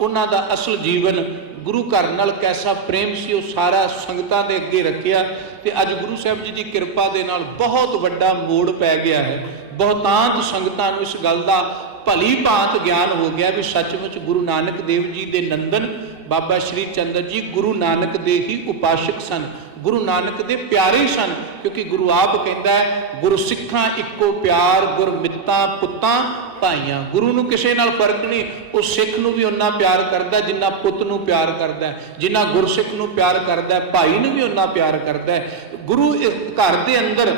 ਉਹਨਾਂ ਦਾ ਅਸਲ ਜੀਵਨ, ਗੁਰੂ ਘਰ ਨਾਲ ਕੈਸਾ ਪ੍ਰੇਮ ਸੀ, ਉਹ ਸਾਰਾ ਸੰਗਤਾਂ ਦੇ ਅੱਗੇ ਰੱਖਿਆ। ਤੇ ਅੱਜ ਗੁਰੂ ਸਾਹਿਬ ਜੀ ਦੀ ਕਿਰਪਾ ਦੇ ਨਾਲ ਬਹੁਤ ਵੱਡਾ ਮੋੜ ਪੈ ਗਿਆ ਹੈ। ਬਹੁਤਾਂਤ ਸੰਗਤਾਂ ਨੂੰ ਇਸ ਗੱਲ ਦਾ ਭਲੀ ਭਾਂਤ ਗਿਆਨ ਹੋ ਗਿਆ ਵੀ ਸੱਚਮੁੱਚ ਗੁਰੂ ਨਾਨਕ ਦੇਵ ਜੀ ਦੇ ਨੰਦਨ ਬਾਬਾ ਸ਼੍ਰੀ ਚੰਦ ਜੀ ਗੁਰੂ ਨਾਨਕ ਦੇ ਹੀ ਉਪਾਸ਼ਕ ਸਨ, ਗੁਰੂ ਨਾਨਕ ਦੇ ਪਿਆਰੇ ਸਨ। ਕਿਉਂਕਿ ਗੁਰੂ ਆਪ ਕਹਿੰਦਾ ਹੈ, ਗੁਰ ਸਿੱਖਾਂ ਇੱਕੋ ਪਿਆਰ, ਗੁਰ ਮਿੱਤਾਂ ਪੁੱਤਾਂ ਭਾਈਆਂ। ਗੁਰੂ ਨੂੰ ਕਿਸੇ ਨਾਲ ਫਰਕ ਨਹੀਂ, ਉਹ ਸਿੱਖ ਨੂੰ ਵੀ ਓਨਾ ਪਿਆਰ ਕਰਦਾ ਜਿੰਨਾ ਪੁੱਤ ਨੂੰ ਪਿਆਰ ਕਰਦਾ, ਜਿੰਨਾ ਗੁਰਸਿੱਖ ਨੂੰ ਪਿਆਰ ਕਰਦਾ, ਭਾਈ ਨੂੰ ਵੀ ਓਨਾ ਪਿਆਰ ਕਰਦਾ। ਗੁਰੂ ਘਰ ਦੇ ਅੰਦਰ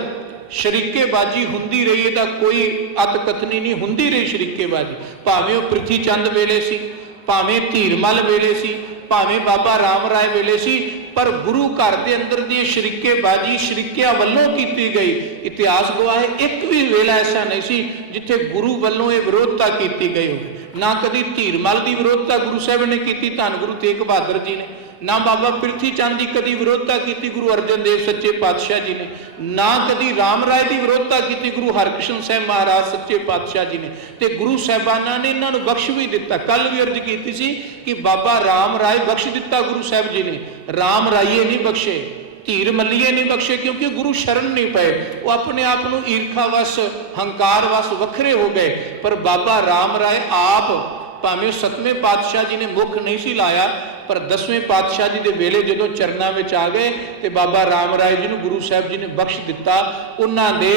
ਸ਼ਰੀਕੇਬਾਜ਼ੀ ਹੁੰਦੀ ਰਹੀ, ਇਹਦਾ ਕੋਈ ਅਤ ਕਥਨੀ ਨਹੀਂ, ਹੁੰਦੀ ਰਹੀ ਸ਼ਰੀਕੇਬਾਜ਼ੀ। ਭਾਵੇਂ ਉਹ ਪ੍ਰਿਥੀ ਚੰਦ ਵੇਲੇ ਸੀ, ਭਾਵੇਂ ਧੀਰਮਲ ਵੇਲੇ ਸੀ, ਭਾਵੇਂ ਬਾਬਾ ਰਾਮ ਰਾਏ ਵੇਲੇ ਸੀ, ਪਰ ਗੁਰੂ ਘਰ ਦੇ ਅੰਦਰ ਦੀ ਸ਼ਰੀਕੇਬਾਜ਼ੀ ਸ਼ਰੀਕਿਆਂ ਵੱਲੋਂ ਕੀਤੀ ਗਈ। ਇਤਿਹਾਸ ਗਵਾਹ ਹੈ, ਇੱਕ ਵੀ ਵੇਲਾ ਐਸਾ ਨਹੀਂ ਸੀ ਜਿੱਥੇ ਗੁਰੂ ਵੱਲੋਂ ਇਹ ਵਿਰੋਧਤਾ ਕੀਤੀ ਗਈ ਹੋਵੇ। ਨਾ ਕਦੀ ਧੀਰਮਲ ਦੀ ਵਿਰੋਧਤਾ ਗੁਰੂ ਸਾਹਿਬ ਨੇ ਕੀਤੀ, ਧੰਨ ਗੁਰੂ ਤੇਗ ਬਹਾਦਰ ਜੀ ਨੇ, ਨਾ ਬਾਬਾ ਪ੍ਰਿਥੀ ਚੰਦ ਦੀ ਕਦੀ ਵਿਰੋਧਤਾ ਕੀਤੀ ਗੁਰੂ ਅਰਜਨ ਦੇਵ ਸੱਚੇ ਪਾਤਸ਼ਾਹ ਜੀ ਨੇ, ਨਾ ਕਦੀ ਰਾਮ ਰਾਏ ਦੀ ਵਿਰੋਧਤਾ ਕੀਤੀ ਗੁਰੂ ਹਰਕ੍ਰਿਸ਼ਨ ਸਾਹਿਬ ਮਹਾਰਾਜ ਸੱਚੇ ਪਾਤਸ਼ਾਹ ਜੀ ਨੇ। ਤੇ ਗੁਰੂ ਸਾਹਿਬਾਨਾਂ ਨੇ ਇਹਨਾਂ ਨੂੰ ਬਖਸ਼ ਵੀ ਦਿੱਤਾ। ਕੱਲ ਵੀ ਅਰਜ਼ ਕੀਤੀ ਸੀ ਕਿ ਬਾਬਾ ਰਾਮ ਰਾਏ ਬਖਸ਼ ਦਿੱਤਾ ਗੁਰੂ ਸਾਹਿਬ ਜੀ ਨੇ, ਰਾਮ ਰਾਈਏ ਨਹੀਂ ਬਖਸ਼ੇ, ਧੀਰ ਮੱਲੀਏ ਨਹੀਂ ਬਖਸ਼ੇ, ਕਿਉਂਕਿ ਗੁਰੂ ਸ਼ਰਨ ਨਹੀਂ ਪਏ। ਉਹ ਆਪਣੇ ਆਪ ਨੂੰ ਈਰਖਾ ਵਸ, ਹੰਕਾਰ ਵਸ ਵੱਖਰੇ ਹੋ ਗਏ। ਪਰ ਬਾਬਾ ਰਾਮ ਰਾਏ ਆਪ, ਭਾਵੇਂ 7ਵੇਂ ਪਾਤਸ਼ਾਹ ਜੀ ਨੇ ਮੁੱਖ ਨਹੀਂ ਸੀ ਲਾਇਆ, ਪਰ 10ਵੇਂ ਪਾਤਸ਼ਾਹ ਜੀ ਦੇ ਵੇਲੇ ਜਦੋਂ ਚਰਨਾਂ ਵਿੱਚ ਆ ਗਏ ਤੇ ਬਾਬਾ ਰਾਮ ਰਾਏ ਜੀ ਨੂੰ ਗੁਰੂ ਸਾਹਿਬ ਜੀ ਨੇ ਬਖਸ਼ ਦਿੱਤਾ। ਉਹਨਾਂ ਦੇ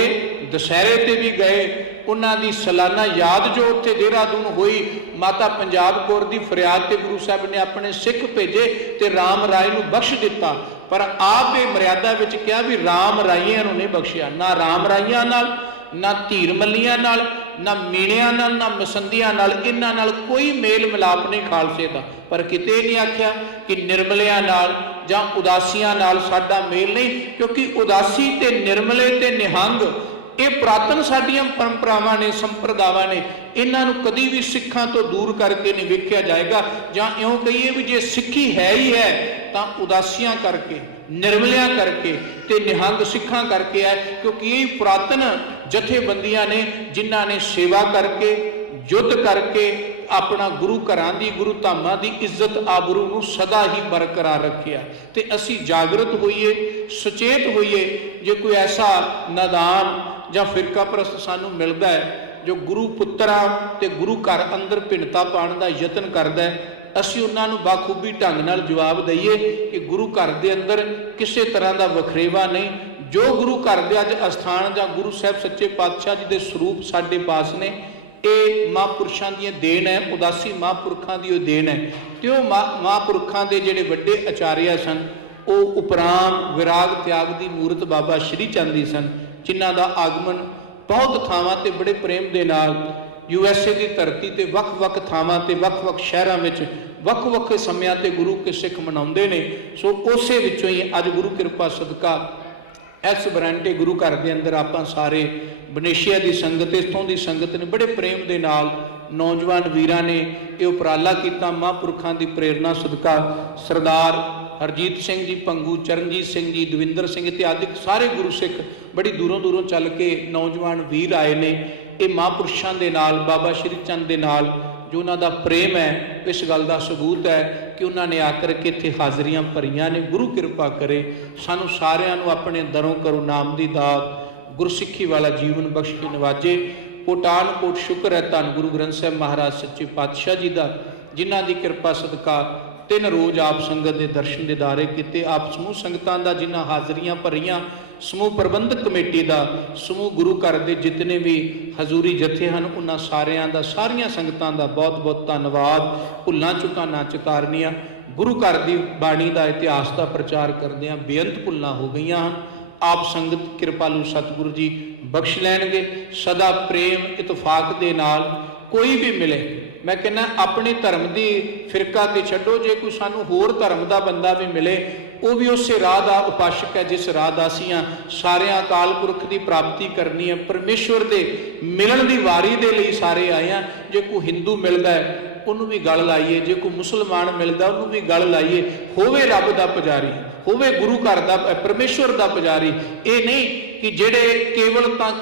ਦੁਸਹਿਰੇ ਤੇ ਵੀ ਗਏ, ਉਹਨਾਂ ਦੀ ਸਾਲਾਨਾ ਯਾਦ ਜੋ ਉੱਥੇ ਦੇਹਰਾਦੂਨ ਹੋਈ, ਮਾਤਾ ਪੰਜਾਬ ਕੌਰ ਦੀ ਫਰਿਆਦ ਤੇ ਗੁਰੂ ਸਾਹਿਬ ਨੇ ਆਪਣੇ ਸਿੱਖ ਭੇਜੇ ਤੇ ਰਾਮ ਰਾਏ ਨੂੰ ਬਖਸ਼ ਦਿੱਤਾ। ਪਰ ਆਪ ਇਹ ਮਰਿਆਦਾ ਵਿੱਚ ਕਿਹਾ ਵੀ ਰਾਮ ਰਾਈਆਂ ਨੂੰ ਨਹੀਂ ਬਖਸ਼ਿਆ। ਨਾ ਰਾਮ ਰਾਈਆਂ ਨਾਲ, ਨਾ ਧੀਰ ਮੱਲੀਆਂ ਨਾਲ, ਨਾ ਮੀਣਿਆਂ ਨਾਲ, ਨਾ ਮਸੰਦੀਆਂ ਨਾਲ, ਇਹਨਾਂ ਨਾਲ ਕੋਈ ਮੇਲ ਮਿਲਾਪ ਨਹੀਂ ਖਾਲਸੇ ਦਾ। ਪਰ ਕਿਤੇ ਨਹੀਂ ਆਖਿਆ ਕਿ ਨਿਰਮਲਿਆਂ ਨਾਲ ਜਾਂ ਉਦਾਸੀਆਂ ਨਾਲ ਸਾਡਾ ਮੇਲ ਨਹੀਂ, ਕਿਉਂਕਿ ਉਦਾਸੀ ਤੇ ਨਿਰਮਲੇ ਤੇ ਨਿਹੰਗ ਇਹ ਪੁਰਾਤਨ ਸਾਡੀਆਂ ਪਰੰਪਰਾਵਾਂ ਨੇ, ਸੰਪਰਦਾਵਾਂ ਨੇ। ਇਹਨਾਂ ਨੂੰ ਕਦੀ ਵੀ ਸਿੱਖਾਂ ਤੋਂ ਦੂਰ ਕਰਕੇ ਨਹੀਂ ਵੇਖਿਆ ਜਾਏਗਾ। ਜਾਂ ਇਉਂ ਕਹੀਏ ਵੀ ਜੇ ਸਿੱਖੀ ਹੈ ਹੀ ਹੈ ਤਾਂ ਉਦਾਸੀਆਂ ਕਰਕੇ, ਨਿਰਮਲਿਆਂ ਕਰਕੇ ਤੇ ਨਿਹੰਗ ਸਿੱਖਾਂ ਕਰਕੇ ਹੈ। ਕਿਉਂਕਿ ਇਹ ਪੁਰਾਤਨ ਜਥੇਬੰਦੀਆਂ ਨੇ ਜਿਨ੍ਹਾਂ ਨੇ ਸੇਵਾ ਕਰਕੇ, ਯੁੱਧ ਕਰਕੇ ਆਪਣਾ ਗੁਰੂ ਘਰਾਂ ਦੀ, ਗੁਰੂ ਧਾਮਾਂ ਦੀ ਇੱਜ਼ਤ ਆਬਰੂ ਨੂੰ ਸਦਾ ਹੀ ਬਰਕਰਾਰ ਰੱਖਿਆ। ਤੇ ਅਸੀਂ ਜਾਗਰਤ ਹੋਈਏ, ਸੁਚੇਤ ਹੋਈਏ। ਜੇ ਕੋਈ ਐਸਾ ਨਾਦਾਨ ਜਾਂ ਫਿਰਕਾ ਪ੍ਰਸਤ ਸਾਨੂੰ ਮਿਲਦਾ ਹੈ ਜੋ ਗੁਰੂ ਪੁੱਤਰਾਂ ਤੇ ਗੁਰੂ ਘਰ ਅੰਦਰ ਭਿੰਨਤਾ ਪਾਉਣ ਦਾ ਯਤਨ ਕਰਦਾ ਹੈ, ਅਸੀਂ ਉਹਨਾਂ ਨੂੰ ਬਾਖੂਬੀ ਢੰਗ ਨਾਲ ਜਵਾਬ ਦਈਏ ਕਿ ਗੁਰੂ ਘਰ ਦੇ ਅੰਦਰ ਕਿਸੇ ਤਰ੍ਹਾਂ ਦਾ ਵਖਰੇਵਾ ਨਹੀਂ। ਜੋ ਗੁਰੂ ਘਰ ਦੇ ਅੱਜ ਅਸਥਾਨ ਜਾਂ ਗੁਰੂ ਸਾਹਿਬ ਸੱਚੇ ਪਾਤਸ਼ਾਹ ਜੀ ਦੇ ਸਰੂਪ ਸਾਡੇ ਪਾਸ ਨੇ, ਇਹ ਮਹਾਂਪੁਰਸ਼ਾਂ ਦੀਆਂ ਦੇਣ ਹੈ, ਉਦਾਸੀ ਮਹਾਂਪੁਰਖਾਂ ਦੀ ਉਹ ਦੇਣ ਹੈ। ਤੇ ਉਹ ਮਹਾਂਪੁਰਖਾਂ ਦੇ ਜਿਹੜੇ ਵੱਡੇ ਆਚਾਰੀਆ ਸਨ, ਉਹ ਉਪਰਾਮ ਵਿਰਾਗ ਤਿਆਗ ਦੀ ਮੂਰਤ ਬਾਬਾ ਸ਼੍ਰੀ ਚੰਦ ਜੀ ਸਨ, ਜਿਨ੍ਹਾਂ ਦਾ ਆਗਮਨ ਬਹੁਤ ਥਾਵਾਂ ਤੇ ਬੜੇ ਪ੍ਰੇਮ ਦੇ ਨਾਲ USA ਦੀ ਧਰਤੀ ਤੇ ਵੱਖ-ਵੱਖ ਥਾਵਾਂ ਤੇ ਵੱਖ-ਵੱਖ ਸ਼ਹਿਰਾਂ ਵਿੱਚ ਵੱਖ-ਵੱਖ ਸਮਿਆਂ ਤੇ ਗੁਰੂ ਕੇ ਸਿੱਖ ਮਨਾਉਂਦੇ ਨੇ। ਸੋ ਉਸੇ ਵਿੱਚੋਂ ਹੀ ਅੱਜ ਗੁਰੂ ਕਿਰਪਾ ਸਦਕਾ ਇਸ ਬਰਾਂਡੇ ਗੁਰੂ ਘਰ ਦੇ ਅੰਦਰ ਆਪਾਂ ਸਾਰੇ ਬਨੇਸ਼ੀਆ ਦੀ ਸੰਗਤ, ਇੱਥੋਂ ਦੀ ਸੰਗਤ ਨੇ ਬੜੇ ਪ੍ਰੇਮ ਦੇ ਨਾਲ ਨੌਜਵਾਨ ਵੀਰਾਂ ਨੇ ਇਹ ਉਪਰਾਲਾ ਕੀਤਾ ਮਹਾਂਪੁਰਖਾਂ ਦੀ ਪ੍ਰੇਰਣਾ ਸਦਕਾ। ਸਰਦਾਰ ਹਰਜੀਤ ਸਿੰਘ ਜੀ ਭੰਗੂ, ਚਰਨਜੀਤ ਸਿੰਘ ਜੀ, ਦਵਿੰਦਰ ਸਿੰਘ ਤੇ ਆਦਿਕ ਸਾਰੇ ਗੁਰੂ ਸਿੱਖ ਬੜੀ ਦੂਰੋਂ ਦੂਰੋਂ ਚੱਲ ਕੇ ਨੌਜਵਾਨ ਵੀਰ ਆਏ ਨੇ। ਇਹ ਮਹਾਂਪੁਰਸ਼ਾਂ ਦੇ ਨਾਲ, ਬਾਬਾ ਸ਼੍ਰੀ ਚੰਦ ਦੇ ਨਾਲ ਜੋ ਉਹਨਾਂ ਦਾ ਪ੍ਰੇਮ ਹੈ, ਇਸ ਗੱਲ ਦਾ ਸਬੂਤ ਹੈ ਕਿ ਉਹਨਾਂ ਨੇ ਆ ਕਰਕੇ ਇੱਥੇ ਹਾਜ਼ਰੀਆਂ ਭਰੀਆਂ ਨੇ। ਗੁਰੂ ਕਿਰਪਾ ਕਰੇ ਸਾਨੂੰ ਸਾਰਿਆਂ ਨੂੰ ਆਪਣੇ ਦਰੋਂ ਕਰੋ ਨਾਮ ਦੀ ਦਾਤ, ਗੁਰਸਿੱਖੀ ਵਾਲਾ ਜੀਵਨ ਬਖਸ਼ ਕੇ ਨਵਾਜੇ। ਕੋਟਾਨ ਕੋਟ ਸ਼ੁਕਰ ਹੈ ਧੰਨ ਗੁਰੂ ਗ੍ਰੰਥ ਸਾਹਿਬ ਮਹਾਰਾਜ ਸੱਚੇ ਪਾਤਸ਼ਾਹ ਜੀ ਦਾ, ਜਿਨ੍ਹਾਂ ਦੀ ਕਿਰਪਾ ਸਦਕਾ 3 ਰੋਜ਼ ਆਪ ਸੰਗਤ ਦੇ ਦਰਸ਼ਨ ਦਿਦਾਰੇ ਕੀਤੇ। ਆਪ ਸਮੂਹ ਸੰਗਤਾਂ ਦਾ ਜਿਨ੍ਹਾਂ ਹਾਜ਼ਰੀਆਂ ਭਰੀਆਂ, ਸਮੂਹ ਪ੍ਰਬੰਧਕ ਕਮੇਟੀ ਦਾ, ਸਮੂਹ ਗੁਰੂ ਘਰ ਦੇ ਜਿਤਨੇ ਵੀ ਹਜ਼ੂਰੀ ਜਥੇ ਹਨ, ਉਹਨਾਂ ਸਾਰਿਆਂ ਦਾ, ਸਾਰੀਆਂ ਸੰਗਤਾਂ ਦਾ ਬਹੁਤ ਬਹੁਤ ਧੰਨਵਾਦ। ਭੁੱਲਾਂ ਚੁੱਕਾਂ ਨਾ ਚਿਤਾਰਨੀਆਂ। ਗੁਰੂ ਘਰ ਦੀ ਬਾਣੀ ਦਾ, ਇਤਿਹਾਸ ਦਾ ਪ੍ਰਚਾਰ ਕਰਦਿਆਂ ਬੇਅੰਤ ਭੁੱਲਾਂ ਹੋ ਗਈਆਂ ਹਨ। ਆਪ ਸੰਗਤ ਕਿਰਪਾਲੂ ਸਤਿਗੁਰੂ ਜੀ ਬਖਸ਼ ਲੈਣਗੇ। ਸਦਾ ਪ੍ਰੇਮ ਇਤਫਾਕ ਦੇ ਨਾਲ ਕੋਈ ਵੀ ਮਿਲੇ, ਮੈਂ ਕਹਿੰਦਾ ਆਪਣੇ ਧਰਮ ਦੀ ਫਿਰਕਾ ਤੇ ਛੱਡੋ, ਜੇ ਕੋਈ ਸਾਨੂੰ ਹੋਰ ਧਰਮ ਦਾ ਬੰਦਾ ਵੀ ਮਿਲੇ, ਉਹ ਵੀ ਉਸੇ ਰਾਹ ਦਾ ਉਪਾਸ਼ਕ ਹੈ ਜਿਸ ਰਾਹ ਦਾ ਅਸੀਂ ਹਾਂ। ਸਾਰਿਆਂ ਅਕਾਲ ਪੁਰਖ ਦੀ ਪ੍ਰਾਪਤੀ ਕਰਨੀ ਹੈ, ਪਰਮੇਸ਼ਵਰ ਦੇ ਮਿਲਣ ਦੀ ਵਾਰੀ ਦੇ ਲਈ ਸਾਰੇ ਆਏ ਹਾਂ। ਜੇ ਕੋਈ ਹਿੰਦੂ ਮਿਲਦਾ ਹੈ ਉਹਨੂੰ ਵੀ ਗਲ ਲਾਈਏ, ਜੇ ਕੋਈ ਮੁਸਲਮਾਨ ਮਿਲਦਾ ਉਹਨੂੰ ਵੀ ਗਲ ਲਾਈਏ। ਹੋਵੇ ਰੱਬ ਦਾ ਪੁਜਾਰੀ, ਹੋਵੇ ਗੁਰੂ ਘਰ ਦਾ, ਪਰਮੇਸ਼ਵਰ ਦਾ ਪੁਜਾਰੀ। ਇਹ ਨਹੀਂ ਕਿ ਜਿਹੜੇ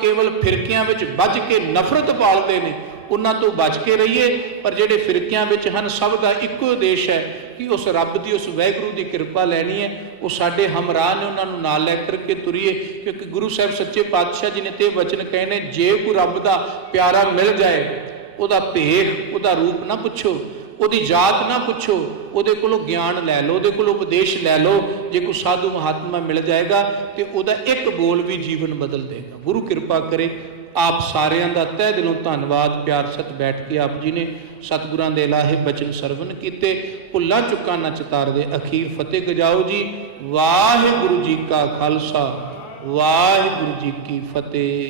ਕੇਵਲ ਫਿਰਕਿਆਂ ਵਿੱਚ ਵੱਜ ਕੇ ਨਫ਼ਰਤ ਪਾਲਦੇ ਨੇ, ਉਹਨਾਂ ਤੋਂ ਬਚ ਕੇ ਰਹੀਏ। ਪਰ ਜਿਹੜੇ ਫਿਰਕਿਆਂ ਵਿੱਚ ਹਨ, ਸਭ ਦਾ ਇੱਕੋ ਉਦੇਸ਼ ਹੈ ਕਿ ਉਸ ਰੱਬ ਦੀ, ਉਸ ਵਾਹਿਗੁਰੂ ਦੀ ਕਿਰਪਾ ਲੈਣੀ ਹੈ। ਉਹ ਸਾਡੇ ਹਮਰਾਹ ਨੇ, ਉਹਨਾਂ ਨੂੰ ਨਾਲ ਲੈ ਕਰਕੇ ਤੁਰੀਏ। ਕਿਉਂਕਿ ਗੁਰੂ ਸਾਹਿਬ ਸੱਚੇ ਪਾਤਸ਼ਾਹ ਜੀ ਨੇ ਤੇ ਵਚਨ ਕਹੇ ਨੇ, ਜੇ ਕੋਈ ਰੱਬ ਦਾ ਪਿਆਰਾ ਮਿਲ ਜਾਏ, ਉਹਦਾ ਭੇਖ, ਉਹਦਾ ਰੂਪ ਨਾ ਪੁੱਛੋ, ਉਹਦੀ ਜਾਤ ਨਾ ਪੁੱਛੋ, ਉਹਦੇ ਕੋਲੋਂ ਗਿਆਨ ਲੈ ਲਓ, ਉਹਦੇ ਕੋਲੋਂ ਉਪਦੇਸ਼ ਲੈ ਲਓ। ਜੇ ਕੋਈ ਸਾਧੂ ਮਹਾਤਮਾ ਮਿਲ ਜਾਏਗਾ ਤੇ ਉਹਦਾ ਇੱਕ ਬੋਲ ਵੀ ਜੀਵਨ ਬਦਲ ਦੇਗਾ। ਗੁਰੂ ਕਿਰਪਾ ਕਰੇ। ਆਪ ਸਾਰਿਆਂ ਦਾ ਤਹਿ ਦਿਲੋਂ ਧੰਨਵਾਦ। ਪਿਆਰ ਸਤ ਬੈਠ ਕੇ ਆਪ ਜੀ ਨੇ ਸਤਿਗੁਰਾਂ ਦੇ ਇਲਾਹੇ ਬਚਨ ਸਰਵਨ ਕੀਤੇ। ਭੁੱਲਾਂ ਚੁੱਕਾਂ ਨਾ ਚਿਤਾਰਦੇ। ਅਖੀਰ ਫਤਿਹ ਗਜਾਓ ਜੀ। ਵਾਹਿਗੁਰੂ ਜੀ ਕਾ ਖਾਲਸਾ, ਵਾਹਿਗੁਰੂ ਜੀ ਕੀ ਫਤਿਹ।